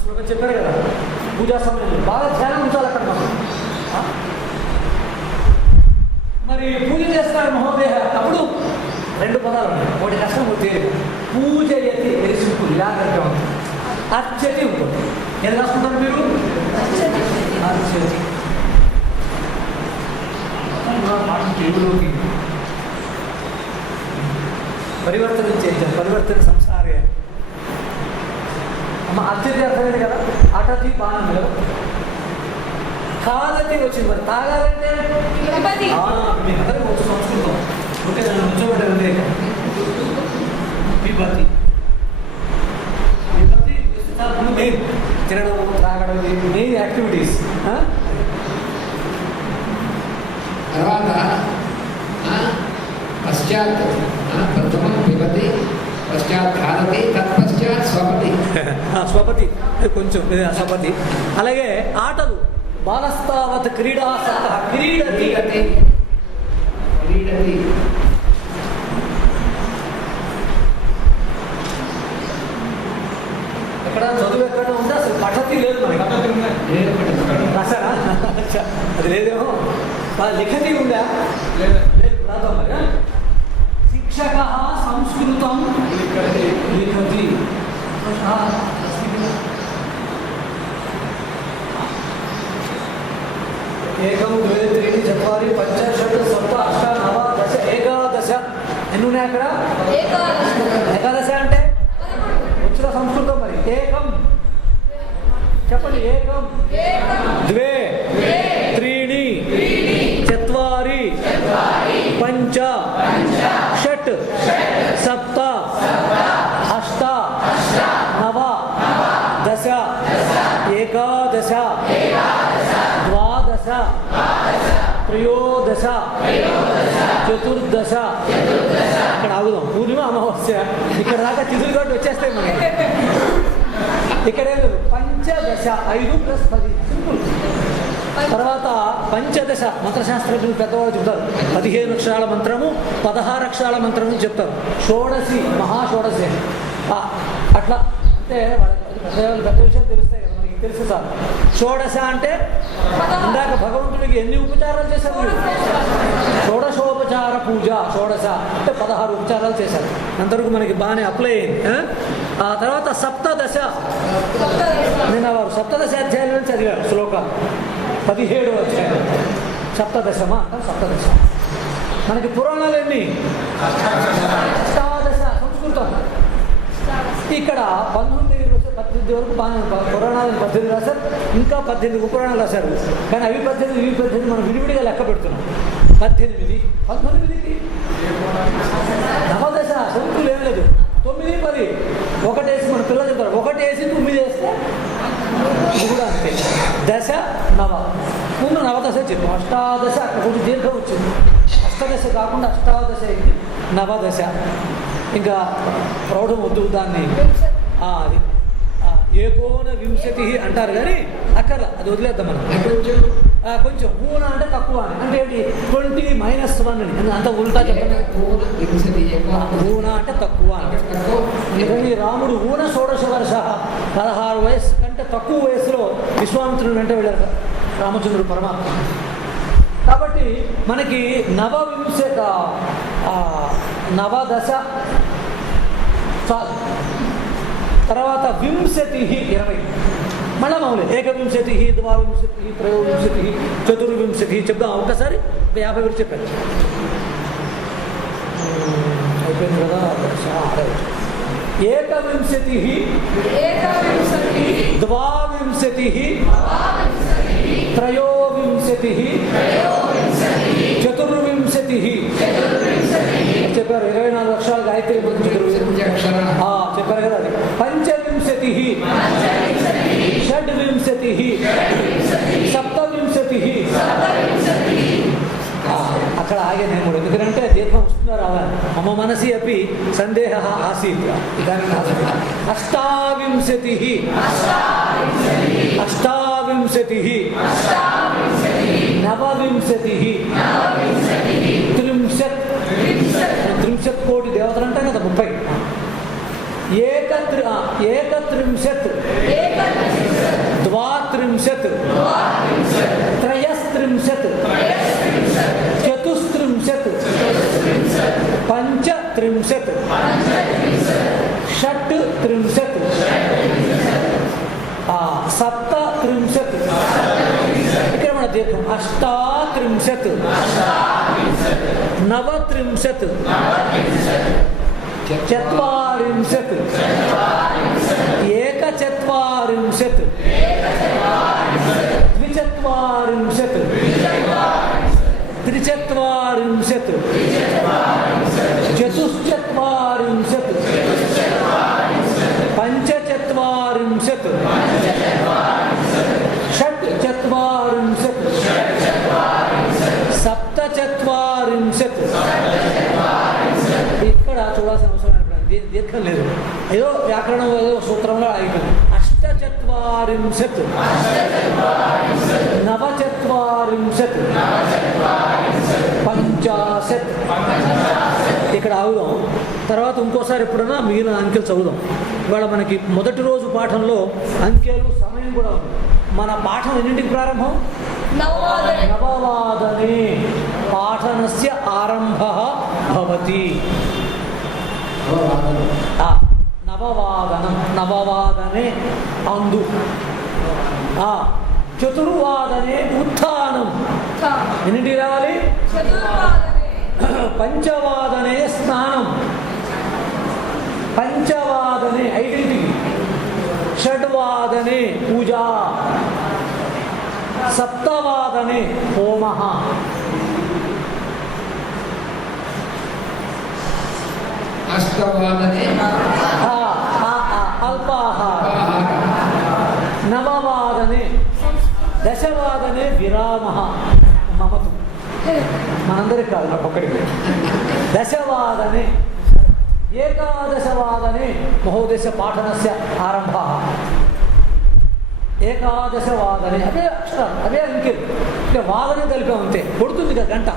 శ్లోకం చెప్పారు కదా. పూజా సమయంలో బాగా ధ్యానం ఉంచాలి అక్కడ మనం. మరి పూజ చేస్తారు మహోదయ. అప్పుడు 2 పదాలు ఉన్నాయి. ఒకటి కష్టం, ఒకటి తేలిక. పూజయతి వెరీ సింపుల్, ఇలా కరెక్ట్గా ఉంటుంది. అర్చతి ఉంటుంది. ఏది రాసుకుంటారు మీరు? అర్చతి. తెలుగులోకి పరివర్తన చేయించారు. పరివర్తన సంసారే. అమ్మ అర్చతి అర్థమైంది కదా. అటతి బాణం కదా. కాదతి వచ్చింది. మరి తాగాలంటే మీ అందరికీ వచ్చి సంస్కృతం. ఓకే, నన్ను ఉంచబడ్డది విభతి. విభతి మెయిన్ తినడం, తాగడం, మెయిన్ యాక్టివిటీస్. తర్వాత పశ్చాత్ ప్రథమం పిబతి, పశ్చాత్ ఖాదతి, తత్పశ్చాత్ స్వపతి. స్వపతి కొంచెం స్వపతి. అలాగే ఆటలు. బాలస్తావత్ క్రీడాసక్తః క్రీడతి. క్రీడతి. ఎక్కడ చదువు ఎక్కడ ఉంటే అసలు పఠతి లేదు మనకి. రాసారా? అది లేదేమో. లిఖతి ఉందా? లేదు. రాదా మరి? శిక్షక సంస్కృతం లిఖతి. ఏకం ద్వే త్రీణి చత్వారి పంచ షట్ సప్త అష్ట నవ దశ ఏకాదశ. ఎన్ని ఉన్నాయి అక్కడ? ఏకాదశ అంటే వచ్చిన సంస్కృతం. మరి ఏకం చెప్పండి. ఏకం ద్వే త్రీణి చత్వారి పంచ షట్ సప్త అష్ట నవ దశ ఏకాదశ ద్వాదశ త్రయోదశ చతుర్దశ. ఇక్కడ ఆగుదాం. పూర్ణిమ అమావాస్య ఇక్కడ దాకా చిదురు కాబట్టి వచ్చేస్తాయి మనకి. ఇక్కడే లేదు. పంచదశ 5 + 10 సింపుల్. తర్వాత పంచదశ మంత్రశాస్త్రజ్ఞులు పెద్దవాళ్ళు చెప్తారు. 15 అక్షరాల మంత్రము, 16 అక్షరాల మంత్రము చెప్తారు. షోడశి మహాషోడశి అట్లా. అంటే పెద్ద విషయాలు తెలుస్తాయి కదా మనకి. తెలుసు సార్. షోడశ అంటే ఇందాక భగవంతుడికి ఎన్ని ఉపచారాలు చేశారు మీరు? షోడశోపచార పూజ. షోడశ అంటే 16 ఉపచారాలు చేశారు. అంతవరకు మనకి బాగానే అప్లై అయింది. ఆ తర్వాత సప్తదశ. నిన్న వారు సప్తదశ అధ్యాయంలో చదివారు శ్లోకాలు. 17వ అధ్యాయం సప్తదశమా అంటే సప్తదశ. మనకి పురాణాలు ఎన్ని? అష్టాదశ సంస్కృతం. ఇక్కడ 19 18 వరకు పురాణాలు 18 రాశారు. ఇంకా 18 ఉపపురాణాలు రాశారు. కానీ అవి 18 ఇవి 18 మనం విడివిడిగా లెక్క పెడుతున్నాం. 18 19కి నవదశ సంఖ్యలు ఏం లేదు. 9 10 ఒకటేసి మన పిల్లలు చెప్తారు. 1 వేసి 9 వేస్తే ఇది కూడా అంతే. దశ నవ. ముందు నవదశ చెప్పు. అష్టాదశ అక్కడ కొంచెం దీర్ఘం వచ్చింది. అష్టదశ కాకుండా అష్టాదశ అయింది. నవదశ. ఇంకా ప్రౌఢం వద్దు దాన్ని. అది ఏకోన వింశతి అంటారు కానీ అక్కడ అది వదిలేద్దాం మనం. కొంచెం ఊన అంటే తక్కువ అని అంటే ఏంటి? 20 - 1 అని అంత ఉల్టా చెప్పండి. ఊన అంటే తక్కువ అని. అందుకని రాముడు ఊన 16 వర్ష 16 వయసు కంటే తక్కువ వయసులో విశ్వామిత్రుడు వెంట వెళ్ళారు రామచంద్రుడు పరమాత్మ. కాబట్టి మనకి నవదశ చాలు. తర్వాత వింశతి 20 మళ్ళా మామూలు ఏకవింశతి, ద్వావింశతి, త్రయోవింశతి, చతుర్వింశతి చెప్దాం ఒక్కసారి. 50 వరకు చెప్పాను అయిపోయింది కదా. ఏకవింశతి, ద్వావింశతి, త్రయోవింశతి, చతుర్వింశతి చెప్పారు. 24 లక్షల గాయత్రి చెప్పారు కదా. అది పంచవింశతి, షడ్వింశతి, సప్తవింశతి. అక్కడ ఆగే నేను ఎందుకంటే దీర్ఘం వస్తుందా రావా. మమ మనసి అపి సందేహ ఆసీత్. అష్టావింశతి, అష్టావింశతి, నవవింశతి, త్రింశత్ కోటి దేవతలు అంటాం కదా 30. ఏకత్రింశత్, ద్వాత్రింశత్, త్రయస్త్రింశత్, చతుస్త్రింశత్, పంచత్రింశత్, షట్త్రింశత్, సప్తత్రింశత్. ఇక్కడ మన దీర్ఘం. అష్టాత్రింశత్, నవత్రింశత్, చత్వారింశత్, ఏకచత్వారింశత్, ద్విచత్వారింశత్, త్రిచత్వారింశత్, చతుశ్చత్వారింశత్, పంచచత్వారింశత్, షట్చత్వారింశత్, సప్తచత్వారింశత్. ఇక్కడ చూడాల్సిన అవసరం దీని దీర్ఘం లేదు. ఏదో వ్యాకరణం ఏదో సూత్రంలో ఆగిపోయింది. అష్టచత్వారింశత్, నవచత్వారింశత్, పంచాశత్. ఇక్కడ ఆగుదాం. తర్వాత ఇంకోసారి ఎప్పుడైనా మిగిలిన అంకెలు చదువుదాం. ఇవాళ మనకి మొదటి రోజు పాఠంలో అంకెలు సమయం కూడా ఉంది. మన పాఠం ఎన్నింటికి ప్రారంభం? నవవాదనే పాఠనస్య ఆరంభ భవతి. నవవాదనం, నవవాదనే అందు. చతుర్వాదనే ఉత్థానం. ఎన్నింటికి రావాలి? పంచవాదనే స్నానం, పంచవాదనే ఐదింటికి, షడ్వాదనే పూజ, సప్తవాదనే హోమ, అష్టవాదనే అల్పాహార, నవవాదనే, దశవాదనే విరామ. మమతు మనందరికి కాదు, నాకు ఒక్కడికి. దశవాదనే, ఏకాదశవాదనే మహోదశ పాఠనస్య ఆరంభ. ఏకాదశవాదనే అవే అక్షరాలు, అవే అంకెలు. అంటే వాదన కలిపాం అంతే. కొడుతుంది కదా గంట.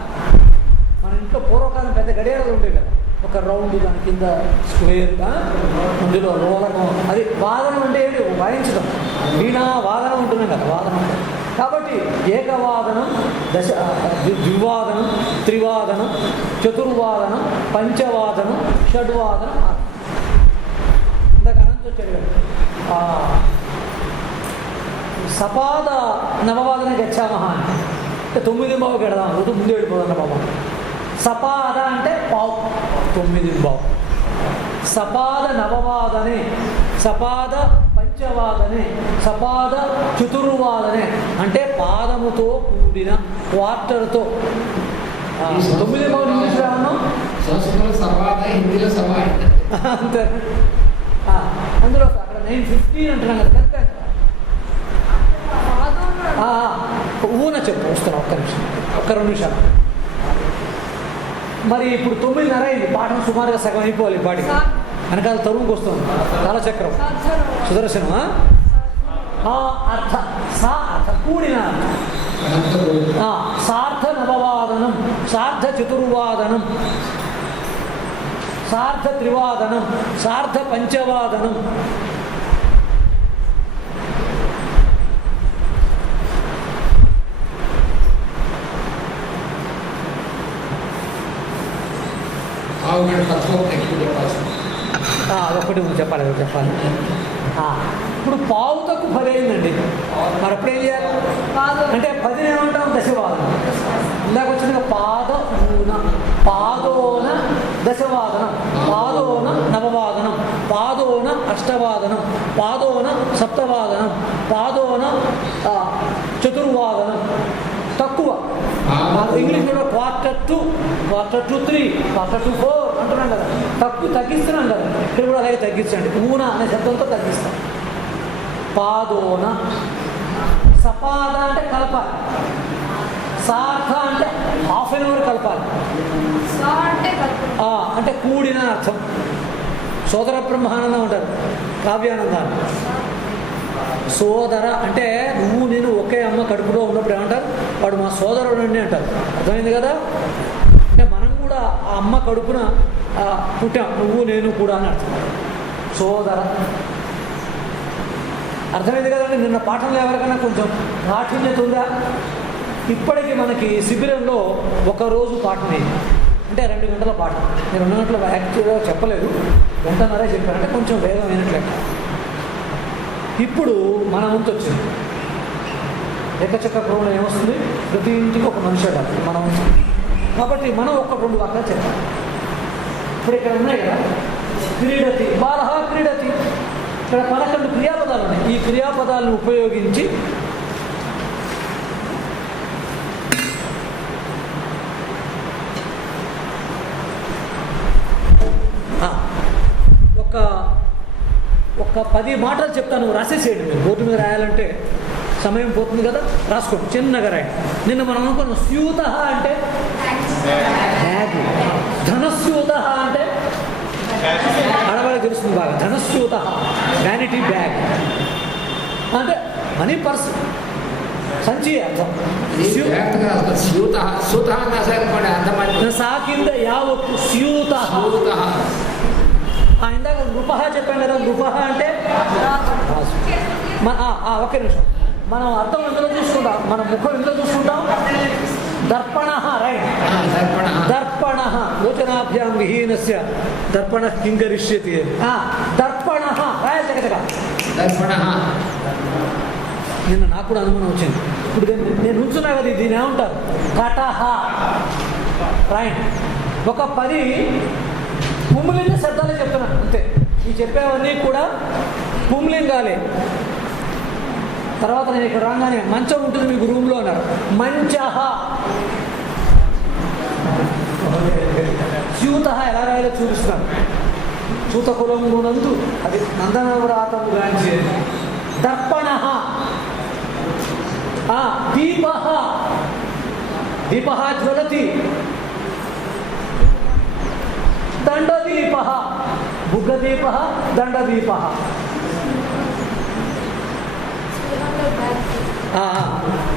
మన ఇంట్లో పూర్వకాలం పెద్ద గడియారాలు ఉండేవి కదా, ఒక రౌండ్, దాని కింద స్క్వేర్గా, అందులో రోలకం. అది వాదనం అంటే ఏంటి? వాయించడం. వీణా వాదనం ఉంటున్నాం కదా, వాదనం. కాబట్టి ఏకవాదనం, ద్వివాదనం, త్రివాదనం, చతుర్వాదనం, పంచవాదనం, షడ్వాదనం. ఇందాక అనంతో చదివాడు. సపాద నవవాదన గచ్చామహ అంటే 9 గడదాం. రోజు ముందు వెళ్ళిపోదన్న బాబా. సపాద అంటే పావు, 9. సపాద నవవాదనే, సపాద పంచవాదనే, సపాద చతుర్వాదనే అంటే పాదముతో కూడిన క్వార్టర్తో. 9 ఇంగ్లీష్ రావడం సంస్కృతంలో సపాద, హిందీలో సభ అంతే. అందులో అక్కడ 9:15 అంటున్నాం కదా, కనుక ఊన చెప్పు. వస్తున్నా, ఒక్క నిమిషం, ఒక్క 2 నిమిషాలు. మరి ఇప్పుడు 9:30 అయింది. పాఠం సుమారుగా సగం అయిపోవాలి. పాటికి వెనకాల తరువుకు వస్తుంది. కాలచక్రం, సుదర్శనం. అర్థ సా అర్థ కూడిన, సార్థ నవవాదనం, సార్థ చతుర్వాదనం, సార్థ త్రివాదనం, సార్థ పంచవాదనం. పావుగడ తత్వం ఎక్కువ చెప్పాల్సింది. అదొకటి చెప్పాలి ఇప్పుడు పావుతకు 10 అయిందండి. మరి అప్పుడు ఏం చేయాలి? అంటే 10 ఏమంటాం? దశవాదనం. ఇందాక వచ్చిన పాదూన, పాదోన దశవాదనం, పాదోన నవవాదనం, పాదోన అష్టవాదనం, పాదోన సప్తవాదనం, పాదోన చతుర్వాదనం. తక్కువ ఇంగ్లీష్లో క్వార్టర్ టు 3, క్వార్టర్ టు 4 అంటున్నాం కదా. తగ్గిస్తున్నాం కదా. ఇక్కడ కూడా అలాగే తగ్గించండి. ఊన అనే శబ్దంతో తగ్గిస్తాం. పాదోన. సపాద అంటే కలపాలి. సార్థ అంటే ½ an hour కలపాలి. అంటే కూడిన అర్థం. సోదర బ్రహ్మానందం అంటారు కావ్యానందాన్ని. సోదర అంటే నువ్వు నేను ఒకే అమ్మ కడుపులో ఉన్నప్పుడు ఏమంటారు? వాడు మా సోదరుడు అండి అంటారు. అర్థమైంది కదా? అంటే మనం కూడా ఆ అమ్మ కడుపున పుట్టాం, నువ్వు నేను కూడా అని అర్థం. సోదర అర్థమైంది కదండి. నిన్న పాఠంలో ఎవరికైనా కొంచెం కాఠిన్యత ఉందా? ఇప్పటికీ మనకి శిబిరంలో ఒకరోజు పాఠం అయింది. అంటే 2 గంటల పాఠం. నేను 2 గంటల యాక్చువల్గా చెప్పలేదు, 1 గంటన్నరే చెప్పాను. అంటే కొంచెం వేగం అయినట్లే. ఇప్పుడు మన వంతు వచ్చింది. ఏకచక్ర క్రమంలో ఏమొస్తుంది? ప్రతి ఇంటికి ఒక మనిషి ఉండాలి మన వంతు. కాబట్టి మనం 1-2 వాక్యాలు చెప్పాలి. ఇప్పుడు ఇక్కడ ఉన్నాయి కదా, క్రీడతి, బాలహ క్రీడతి. ఇక్కడ 11 క్రియాపదాలు ఉన్నాయి. ఈ క్రియాపదాలను ఉపయోగించి ఒక 10 మాటలు చెప్తాను, రాసేసేయండి. మీరు బోర్డు మీద రాయాలంటే సమయం పోతుంది కదా, రాసుకోండి, చిన్నగా రాయండి. నిన్న మనం అనుకున్నాం స్యూత అంటే బ్యాగ్, ధనస్యూత అంటే ఆడవాళ్ళకి తెలుస్తుంది బాగా. ధనస్యూత వ్యానిటీ బ్యాగ్ అంటే మనీ పర్స్, సంచి అర్థం. సా కింద యావత్తు స్యూత. ఇందాక నృప చెప్పాను కదా. నృప అంటే ఒక్క నిమిషం, మనం అర్థం ఎందులో చూసుకుంటాం, మన ముఖం ఎందులో చూసుకుంటాం? దర్పణ. రైట్. దర్పణ లోచనాభ్యాం విహీనస్య దర్పణ కింకరిష్యతి. దర్పణ రాయాలి చక్కగా. దర్పణ. నిన్న నాకు కూడా అనుమానం వచ్చింది. ఇప్పుడు నేను ఉంచున్నా కదా, దీని ఏమంటారు? కటహ. రైట్. ఒక 10 పుంలింగ శబ్దాలే చెప్తున్నాను అంతే. ఈ చెప్పేవన్నీ కూడా పుంలింగాలే. తర్వాత నేను ఇక్కడ రాగానే మంచం ఉంటుంది మీకు రూమ్లో అన్నారు. మంచహ. స్యూత ఎలా రాయాలో చూపిస్తున్నాను. సూతకులం గుణందు అది నందనవ్రాతము గాంచి. దర్పణ. దీప. దీప జ్వలతి. దండదీప. భుగదీప, దండదీప.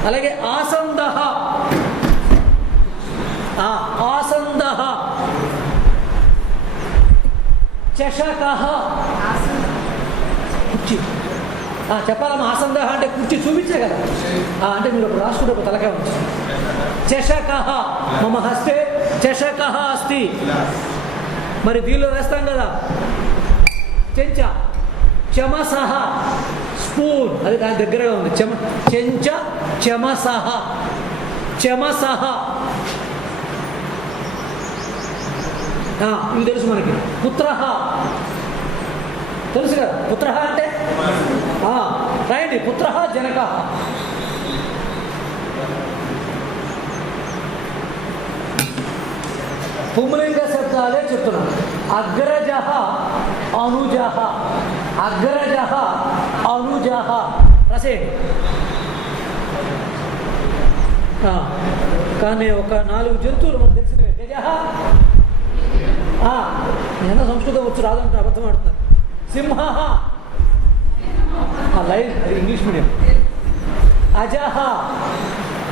అలాగే ఆసంద. ఆసంద. చషక. కుర్చీ చెప్పాలమ్మా. ఆసంద అంటే కుర్చీ చూపించే కదా. అంటే మీరు ఒక రాష్ట్రుడు ఒక తలకాయ ఉంది. చషక. మమ హస్తే చషక అస్తి. మరి దీనిలో వేస్తాం కదా చెంచా. చమసహ స్పూన్, అది దాని దగ్గరగా ఉంది. చెంచ చమసహ. చమసహ ఇవి తెలుసు మనకి. పుత్ర తెలుసు కదా. పుత్ర అంటే రాయండి. పుత్ర జనక. పుంలింగ శబ్దాలే చెప్తున్నాను. అగ్రజ, అనుజ. అగ్రజ, అనుజ. రసేయండి. కానీ ఒక 4 జంతువులు మనకు తెలిసినవి. గజ. నేను సంస్కృతం వచ్చి రాదంటే అబద్ధం ఆడుతున్నారు. సింహ. లైన్ అది ఇంగ్లీష్ మీడియం. అజహ.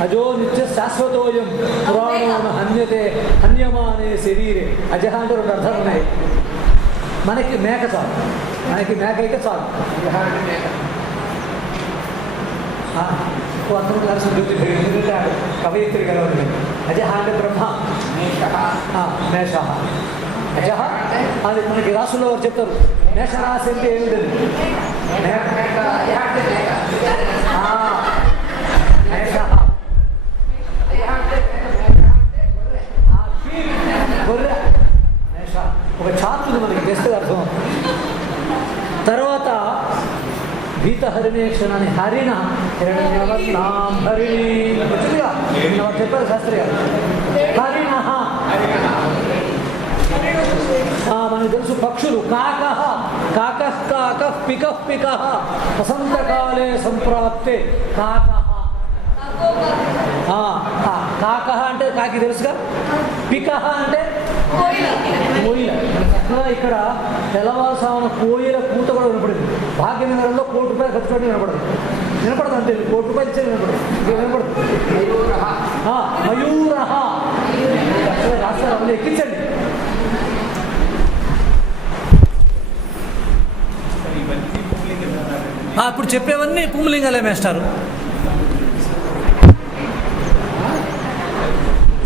అజో నిత్య శాశ్వతోయం పురాణో హన్యతే హన్యమానే శరీరే. అజహ అంటే 2 అర్థాలు ఉన్నాయి. మనకి మేక చాలు, మనకి మేక అయితే చాలు. అర్థం కలిసి ఎందుకంటే కవయిత్రి కదా. అజహ అంటే బ్రహ్మ. మేష. గజ అది మనకి రాసుల్లో వారు చెప్తారు. మేషరాశి అంటే ఏమిటది? గొర్రె మేష ఒక చార్ట్ మనకి తెస్తే అర్థం. తర్వాత భీతహరిణే క్షణాన్ని హరిణ హిరణ్యవర్ణాం హరిణి చెప్పారు శాస్త్రి గారు. హరిణ మనకు తెలుసు పక్షులు. కాక కాక కాక పిక పిక వసంతకాలే సంప్రాప్తే కాక. కాక అంటే కాకి తెలుసుగా. పిక అంటే కోయిల. ఇక్కడ తెల్లవారుసామున కోయిల కూత కూడా వినపడింది. భాగ్యనగరంలో 1,00,000 రూపాయలు ఖర్చు పెట్టి వినపడదు అంతే. 1,00,000 రూపాయలు ఇచ్చే వినపడదు. మయూర రాష్ట్రాలు ఎక్కించండి. ఇప్పుడు చెప్పేవన్నీ పుంలింగాలే మేస్టారు.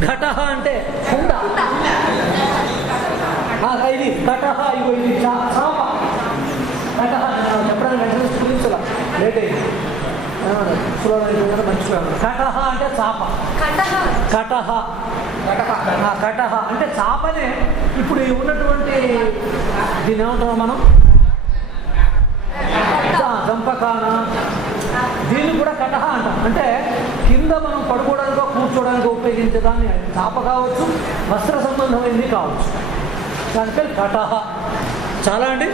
ఘట అంటే కుండ. ఇది ఘట. ఇగో ఇది చాప. ఘట చెప్పడానికి వెంటనే స్ఫురించలా, లేట్ అయింది. మర్చిపోయాను. కటహ అంటే చాప. కటహ కటహ అంటే చాపనే. ఇప్పుడు ఉన్నటువంటి దీన్ని ఏమంటాం మనం? దంపకాన. దీన్ని కూడా కటహ అంటాం. అంటే కింద మనం పడుకోవడానికో కూర్చోవడానికో ఉపయోగించేదాన్ని చాప కావచ్చు, వస్త్ర సంబంధమైనది కావచ్చు. దాని పేరు కటహ. చాలా అండి.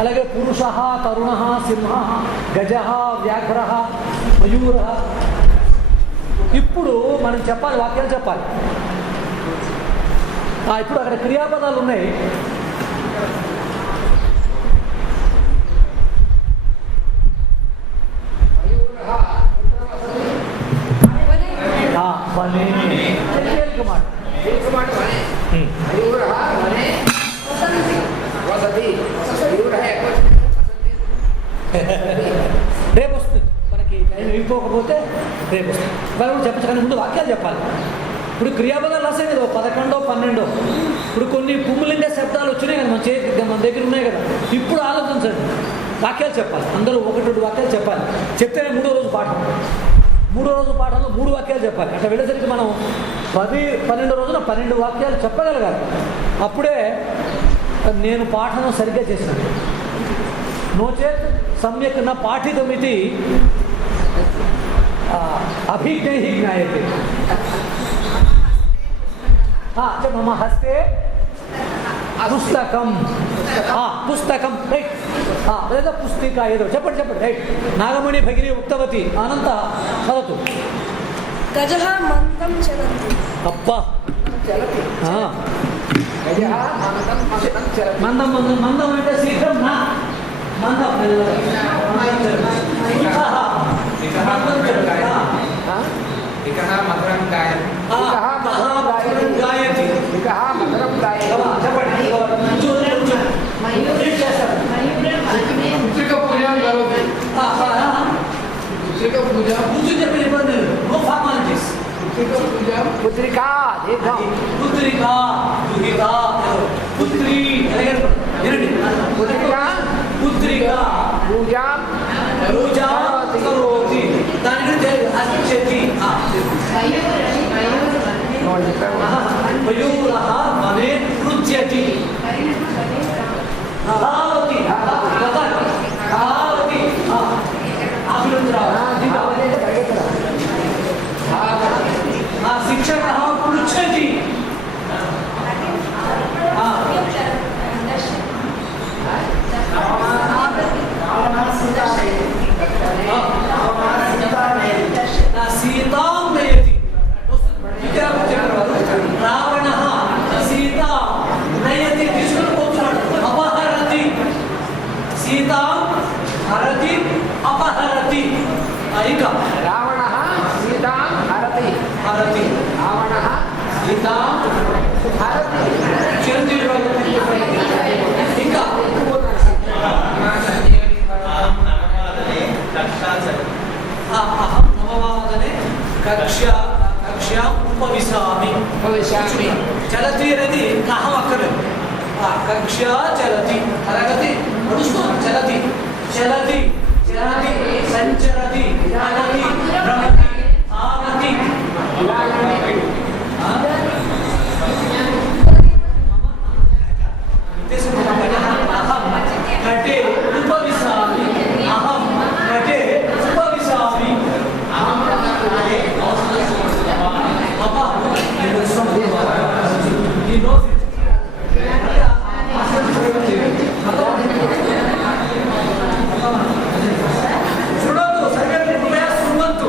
అలాగే పురుష, తరుణ, సింహ, గజ, వ్యాఘ్ర, మయూర. ఇప్పుడు మనం చెప్పాలి, వాక్యాలు చెప్పాలి. ఇప్పుడు అక్కడ క్రియాపదాలు ఉన్నాయి. రేపు వస్తుంది మనకి. టైం అయిపోకపోతే రేపు వస్తుంది. మనం చెప్పచ్చు కానీ ముందు వాక్యాలు చెప్పాలి. ఇప్పుడు క్రియాపదాలు రాసే కదా 11, 12. ఇప్పుడు కొన్ని పుంలింగ శబ్దాలు వచ్చినాయి కదా మన దగ్గర ఉన్నాయి కదా. ఇప్పుడు ఆలోచించండి, వాక్యాలు చెప్పాలి. అందరూ 1-2 వాక్యాలు చెప్పాలి. చెప్తేనే 3వ రోజు పాఠం. 3వ రోజు పాఠంలో 3 వాక్యాలు చెప్పాలి. అట్లా వెళ్ళేసరికి మనం 10-12 రోజున 12 వాక్యాలు చెప్పగలగాలి. అప్పుడే నేను పాఠనం సరిగ్గా చేసినట్టు. నోచేత్ సమ్యక్ న పాఠితమితి అభిజ్ఞై జ్ఞాయతే. మమ హస్తే పుస్తకం. పుస్తకం రైట్. లేదా పుస్తిక ఏదో చెప్పండి రైట్. నాగమణి భగిని ఉక్తవతి అనంత వదతు. గజః మందం చలతి. అబ్బా మందం మందం మందం అంటే శీఘ్రం. నా మందం మధురం గాయతి. పుత్రికా పుత్రికా పుత్రి పుత్రికా పుత్రికా పూజా పూజా కరోతి. దానికి అర్చతి. మయూరః వనే నృత్యతి. ధావతి ధావతి శిక్షకः పృచ్చతి. సీతాం నయతి. రావణః సీతా నయతి తీసుకుని పోతున్నాడు. అపహరతి. సీతాం హరతి అపహరతి. ఇంకా రావణః సీతాం హరతి. హరతి. రావణః సీతాం హరతి. ఇంకా అహం నవవాదనే కక్ష్యాం ఉపవిశామి. చలతి అనేది అహం అక్కర్లేదు. కక్ష్యా చలతి తరగతి నడుస్తుంది చలతి చలతి చలతి సంచరతి అనతి భ్రమతి ఆగతి घटे उपविशामि अहं घटे उपविशामि शृणोतु सर्वे कृपया शृण्वन्तु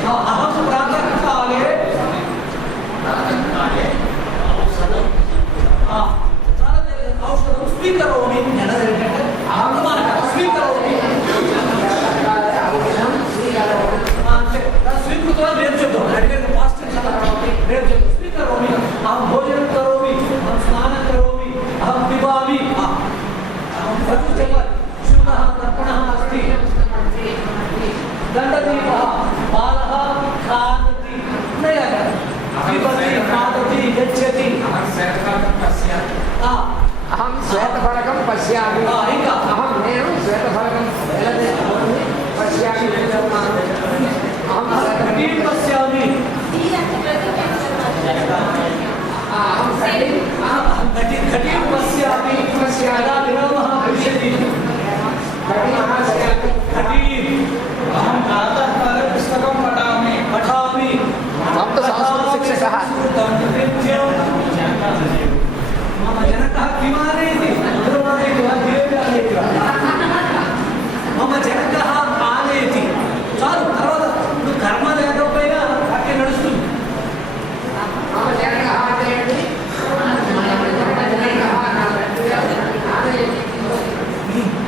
अहं प्रातःकाले औषधं स्वीकरोमि स्वीकरोमि स्वीकृत्वा नेर्चतु फास्ट् नेर्चतु स्वीकरोमि अहं भोजनं करोमि अहं स्नानं करोमि अहं पिबामि शुकः तर्पणः अस्ति दण्डदीपः बालः खादति पिबति खादति गच्छति अहं श्वेतफलकं पश्यामि अहं నేను శ్వేతఫలకం पश्यामि अहं घटीं पश्यामि घटीं पश्यामि यदा विरामः भविष्यति घटीं अहं प्रातःकाले पुस्तकं पठामि संस्कृतशिक्षकः मम जनकः किमानयति मधुरमानयति वा धीरे आनयति वा मम जनकः आनयति చాలు తర్వాత ఇప్పుడు కర్మ లేకపోయినా వాక్యం నడుస్తుంది మమ జనకः ఆనయతి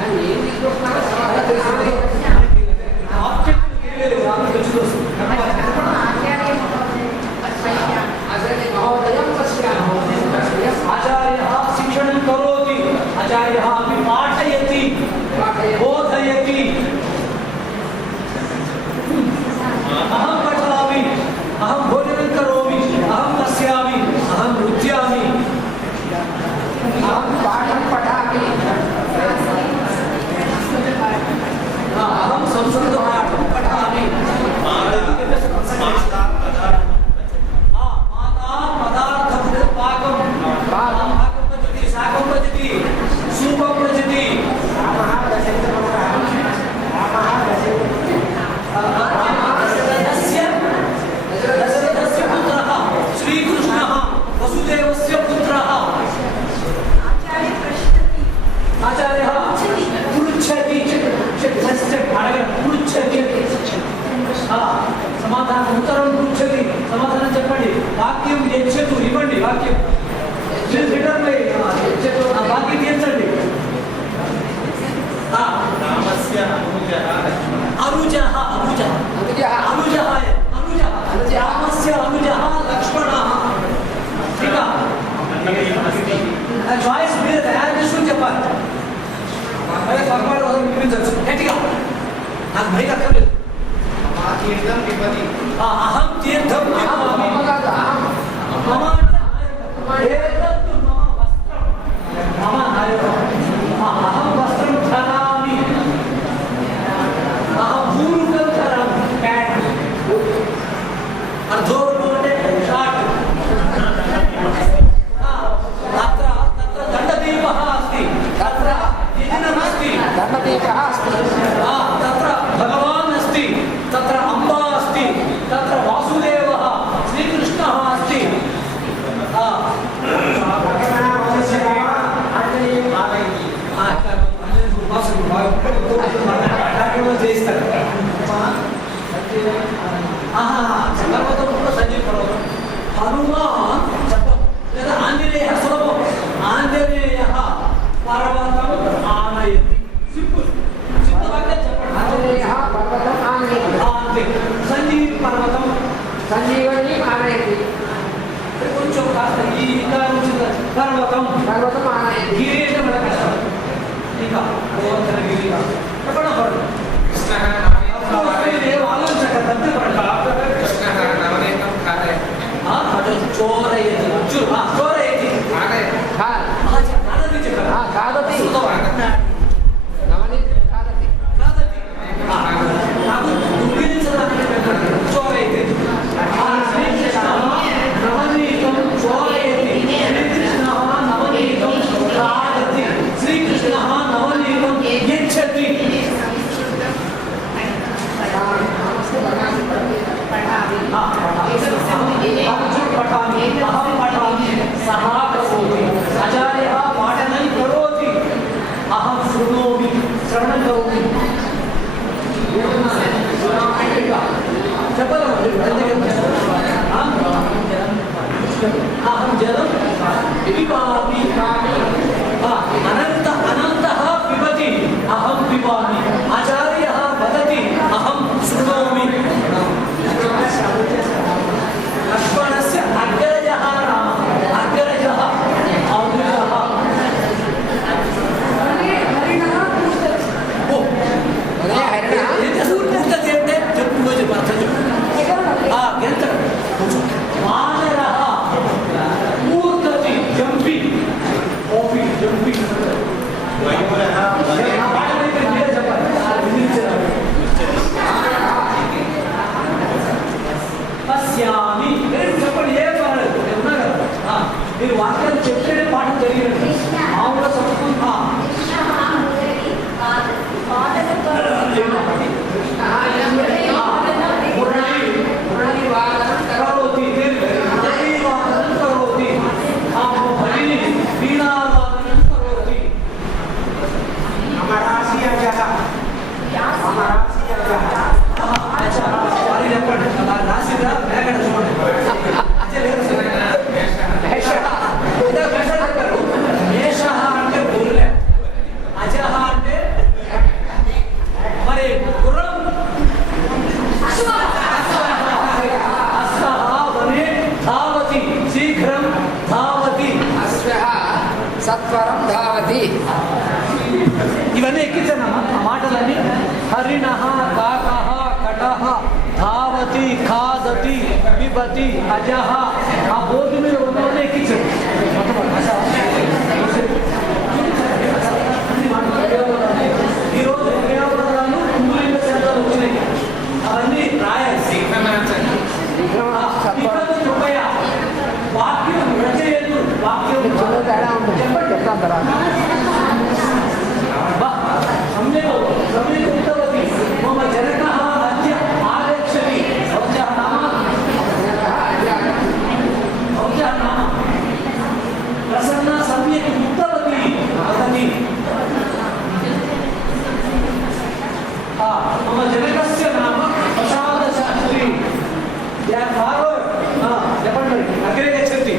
అని ఏం తీసుకుంటున్నారో తర్వాత తెలుస్తుంది ఆబ్జెక్ట్ తెలియలేదు వాళ్ళు తెలుసు అసలు మహోదయం పశ్యామో आचार्यः शिक्षणं करोति आचार्यः अपि पाठयति बोधयति अहं पठामि अहं भोजनं करोमि अहं पश्यामि अहं नृत्यामि अहं पाठं पठामि अहं संस्कृतपाठं पठामि माता पदार्थं पाकं पाकं पचति शाकं पचति सूपं पचति दशरथस्य पुत्रः श्रीकृष्णः वसुदेवस्य पुत्रः आचार्यः पृच्छति पृच्छति समाधानं उत्तरं पृच्छति समाधानं చెప్పండి వాక్యం యచ్చతు ఇవ్వండి వాక్యం రిటర్న్ యచ్చతు ఆ వాక్యం తీర్చండి రామస్య అనుజః రామస్య అనుజः లక్ష్మణः ఇంకా చాయిస్ మీరు తయారు చేసుకుని చెప్పాలి అదే పర్వాలేదు వాళ్ళు వినిపించచ్చు గట్టిగా నాకు మైక్ అక్కర్లేదు అహం తీర్థం పిబామి మమ ఏతత్తు మమ వస్త్రం మమ అహం వస్త్రం ధరామి అహం పూర్వకం ధరామి ప్యాంట్ అర్ధోరుడు అంటే షార్ట్ తత్ర దండదీపः अस्ति तत्र दिनमस्ति దండదీపः अस्ति तत्र भगवान् अस्ति तत्र अम्बा अस्ति तत्र वासुदेवः श्रीकृष्णः अस्ति हनुमान् లేదా ఆంజనేయ సులభం ఆంజనేయ పర్వతం ఆనయతి సింపుల్ చెప్పండి ఆంజనేయः పర్వతం ఆనయతి సంజీవి పర్వతం సంజీవని ఆనయతి కొంచెం కాస్త ఈ పర్వతం ఆనయతి గిరి అంటే మన కష్టం ఇంకా గోవర్ధన గిరి చెప్పడం పడదు ఆలోచించక తప్పి పడదు చోరయతి చోరయతి కాదతి చెప్పారు खादति नवनीतं खादति నాకు దుఃఖించడానికి పెట్టండి చోరయతి నవనీతం చోరయతి శ్రీకృష్ణ నవనీతం కాదతి శ్రీకృష్ణ నవనీతం యచ్చతి पठामि अहं पठामि सः करोति आचार्यः पाठनं करोति अहं शृणोमि श्रवणं करोमि अहं जलं पिबामि अनन्तः पिबति अहं पिबामि आचार्यः वदति अहं शृणोमि लक्ष्मणस्य अग्रजः रामः अग्रजः औरजः ओ अरे हरिणः ఎంత సూర్యస్తతే అంటే చెప్పుకోవచ్చు అర్థం ఎంత వానరः ఊర్ధతి జంపి ఓపి జంపి పశ్యామి చెప్పండి ఏ పర్వాలేదు ఉన్నా కదా మీరు వాక్యాలు చెప్తేనే పాఠం జరిగినట్టు మామూలుగా చదువుకుంటా కరోతి మురళీవాదనం కరోతి భగిని వీణావాదనం కరోతి చెప్పండి రాశిగా మేకడ చూడండి మేష అంటే గొర్రె అజహ అంటే మరి గుర్రం అశ్వనే ధావతి శీఘ్రం ధావతి अश्वः सत्वरं धावति ఇవన్నీ ఎక్కించాను ఆ మాటలన్నీ హరిణః కాకః కటః ధావతి ఖాదతి పిబతి అజః ఆ బోర్డు మీద ఉన్నవన్నీ ఎక్కించాను ఈరోజు క్రియాపదాలు పుల్లింగ శబ్దాలు వచ్చినాయి అవన్నీ రాయాలి కృపయ వాక్యం రచయతు వాక్యం తేడా ఉంటుంది చెప్తాను తర్వాత सम्यक् उक्तवती मम जनकः अद्य आगच्छति भवत्याः नाम प्रसन्ना सम्यक् उक्तवती वदति मम जनकस्य नाम प्रसादशास्त्री చెప్పండి అగ్రే గచ్చతి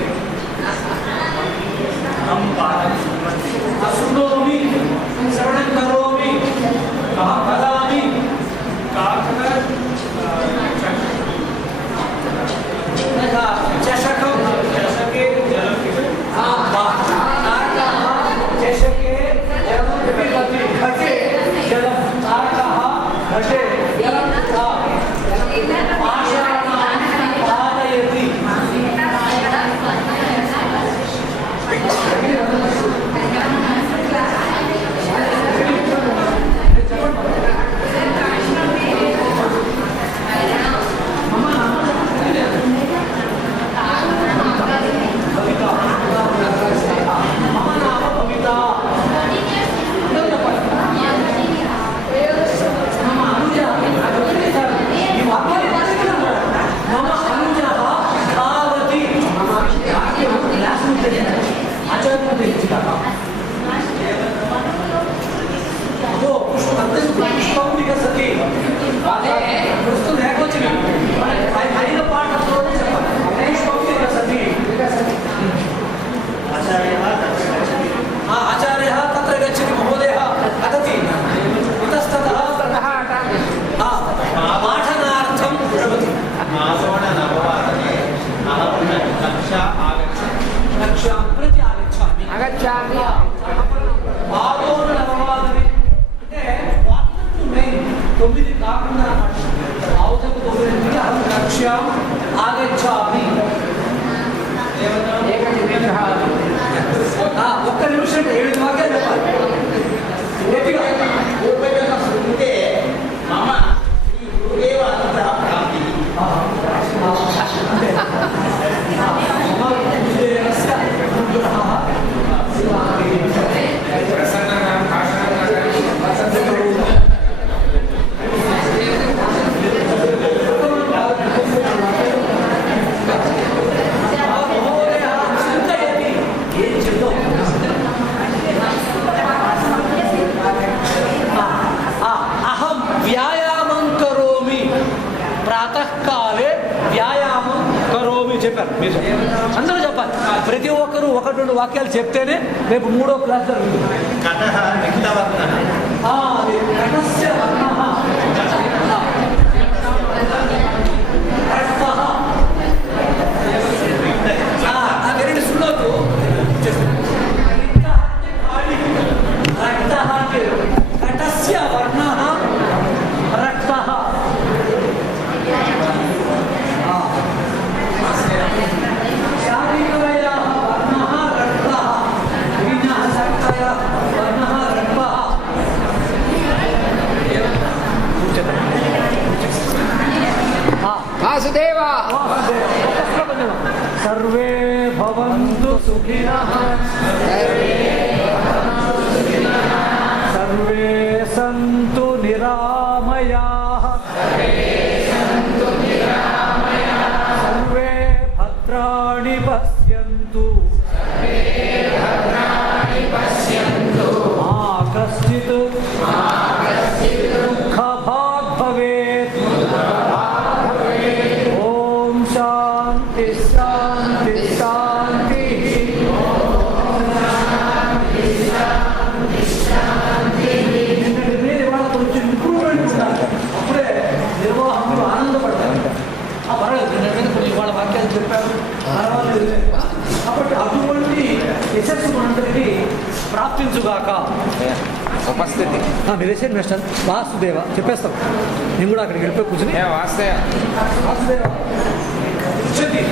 अशृणोमि श्रवणं करोमि वदामि चषकं चषके जलं चषके जलं पिबति घटे जलं तारकः घटे जलं पाषाणां पादयति మమ అనుజ మీరు అందరూ చెప్పాలి. ప్రతి ఒక్కరూ ఒకటి రెండు వాక్యాలు చెప్తేనే రేపు 3వ క్లాస్ జరుగుతుంది. కటహ రిక్తవర్ణ అది కటస్య వర్ణః. రెండు సున్నోతు కటస్య వర్ణః రక్తః. శారీరయాः వర్ణः రక్తः విజ్ఞాः శక్తయः వర్ణः రక్తः. వాసుదేవ సర్వే భవంతు సుఖినః సర్వే సంతు నిరామయాః సర్వే భద్రాణి పశ్యంతు మా కశ్చిత్ దుఃఖభాగ్ భవేత్. ఓం శాంతి శాంతి శాంతి. నిన్నటి మీద ఇవాళ కొంచెం ఇంప్రూవ్మెంట్ ఉండాలి. అప్పుడే నిర్వాహకులు ఆనందపడతారు. పర్వాలేదు, నిన్న మీద కొంచెం వాళ్ళ వాక్యాలు చెప్పారు, పర్వాలేదు. కాబట్టి అటువంటి యశస్సు మనందరికీ ప్రాప్తించుగాక. ఉపస్థితి మీరు వేసేది మిస్టర్ వాసుదేవ చెప్పేస్తాం. నేను కూడా అక్కడికి వెళ్ళిపోయి కూర్చుని వాస్తవ వాసుదేవ కూర్చోండి.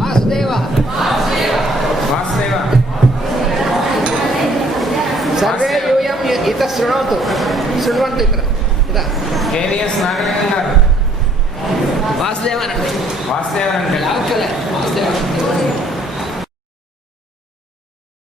వాసుదేవ వాస్తవ సర్వే యూయం ఇత శృణోతు శృణ్వంతు ఇతర ఇదా కేవీఎస్ నాగలింగం గారు వాసుదేవ అనండి వాస్తవ అంటే లావుచలే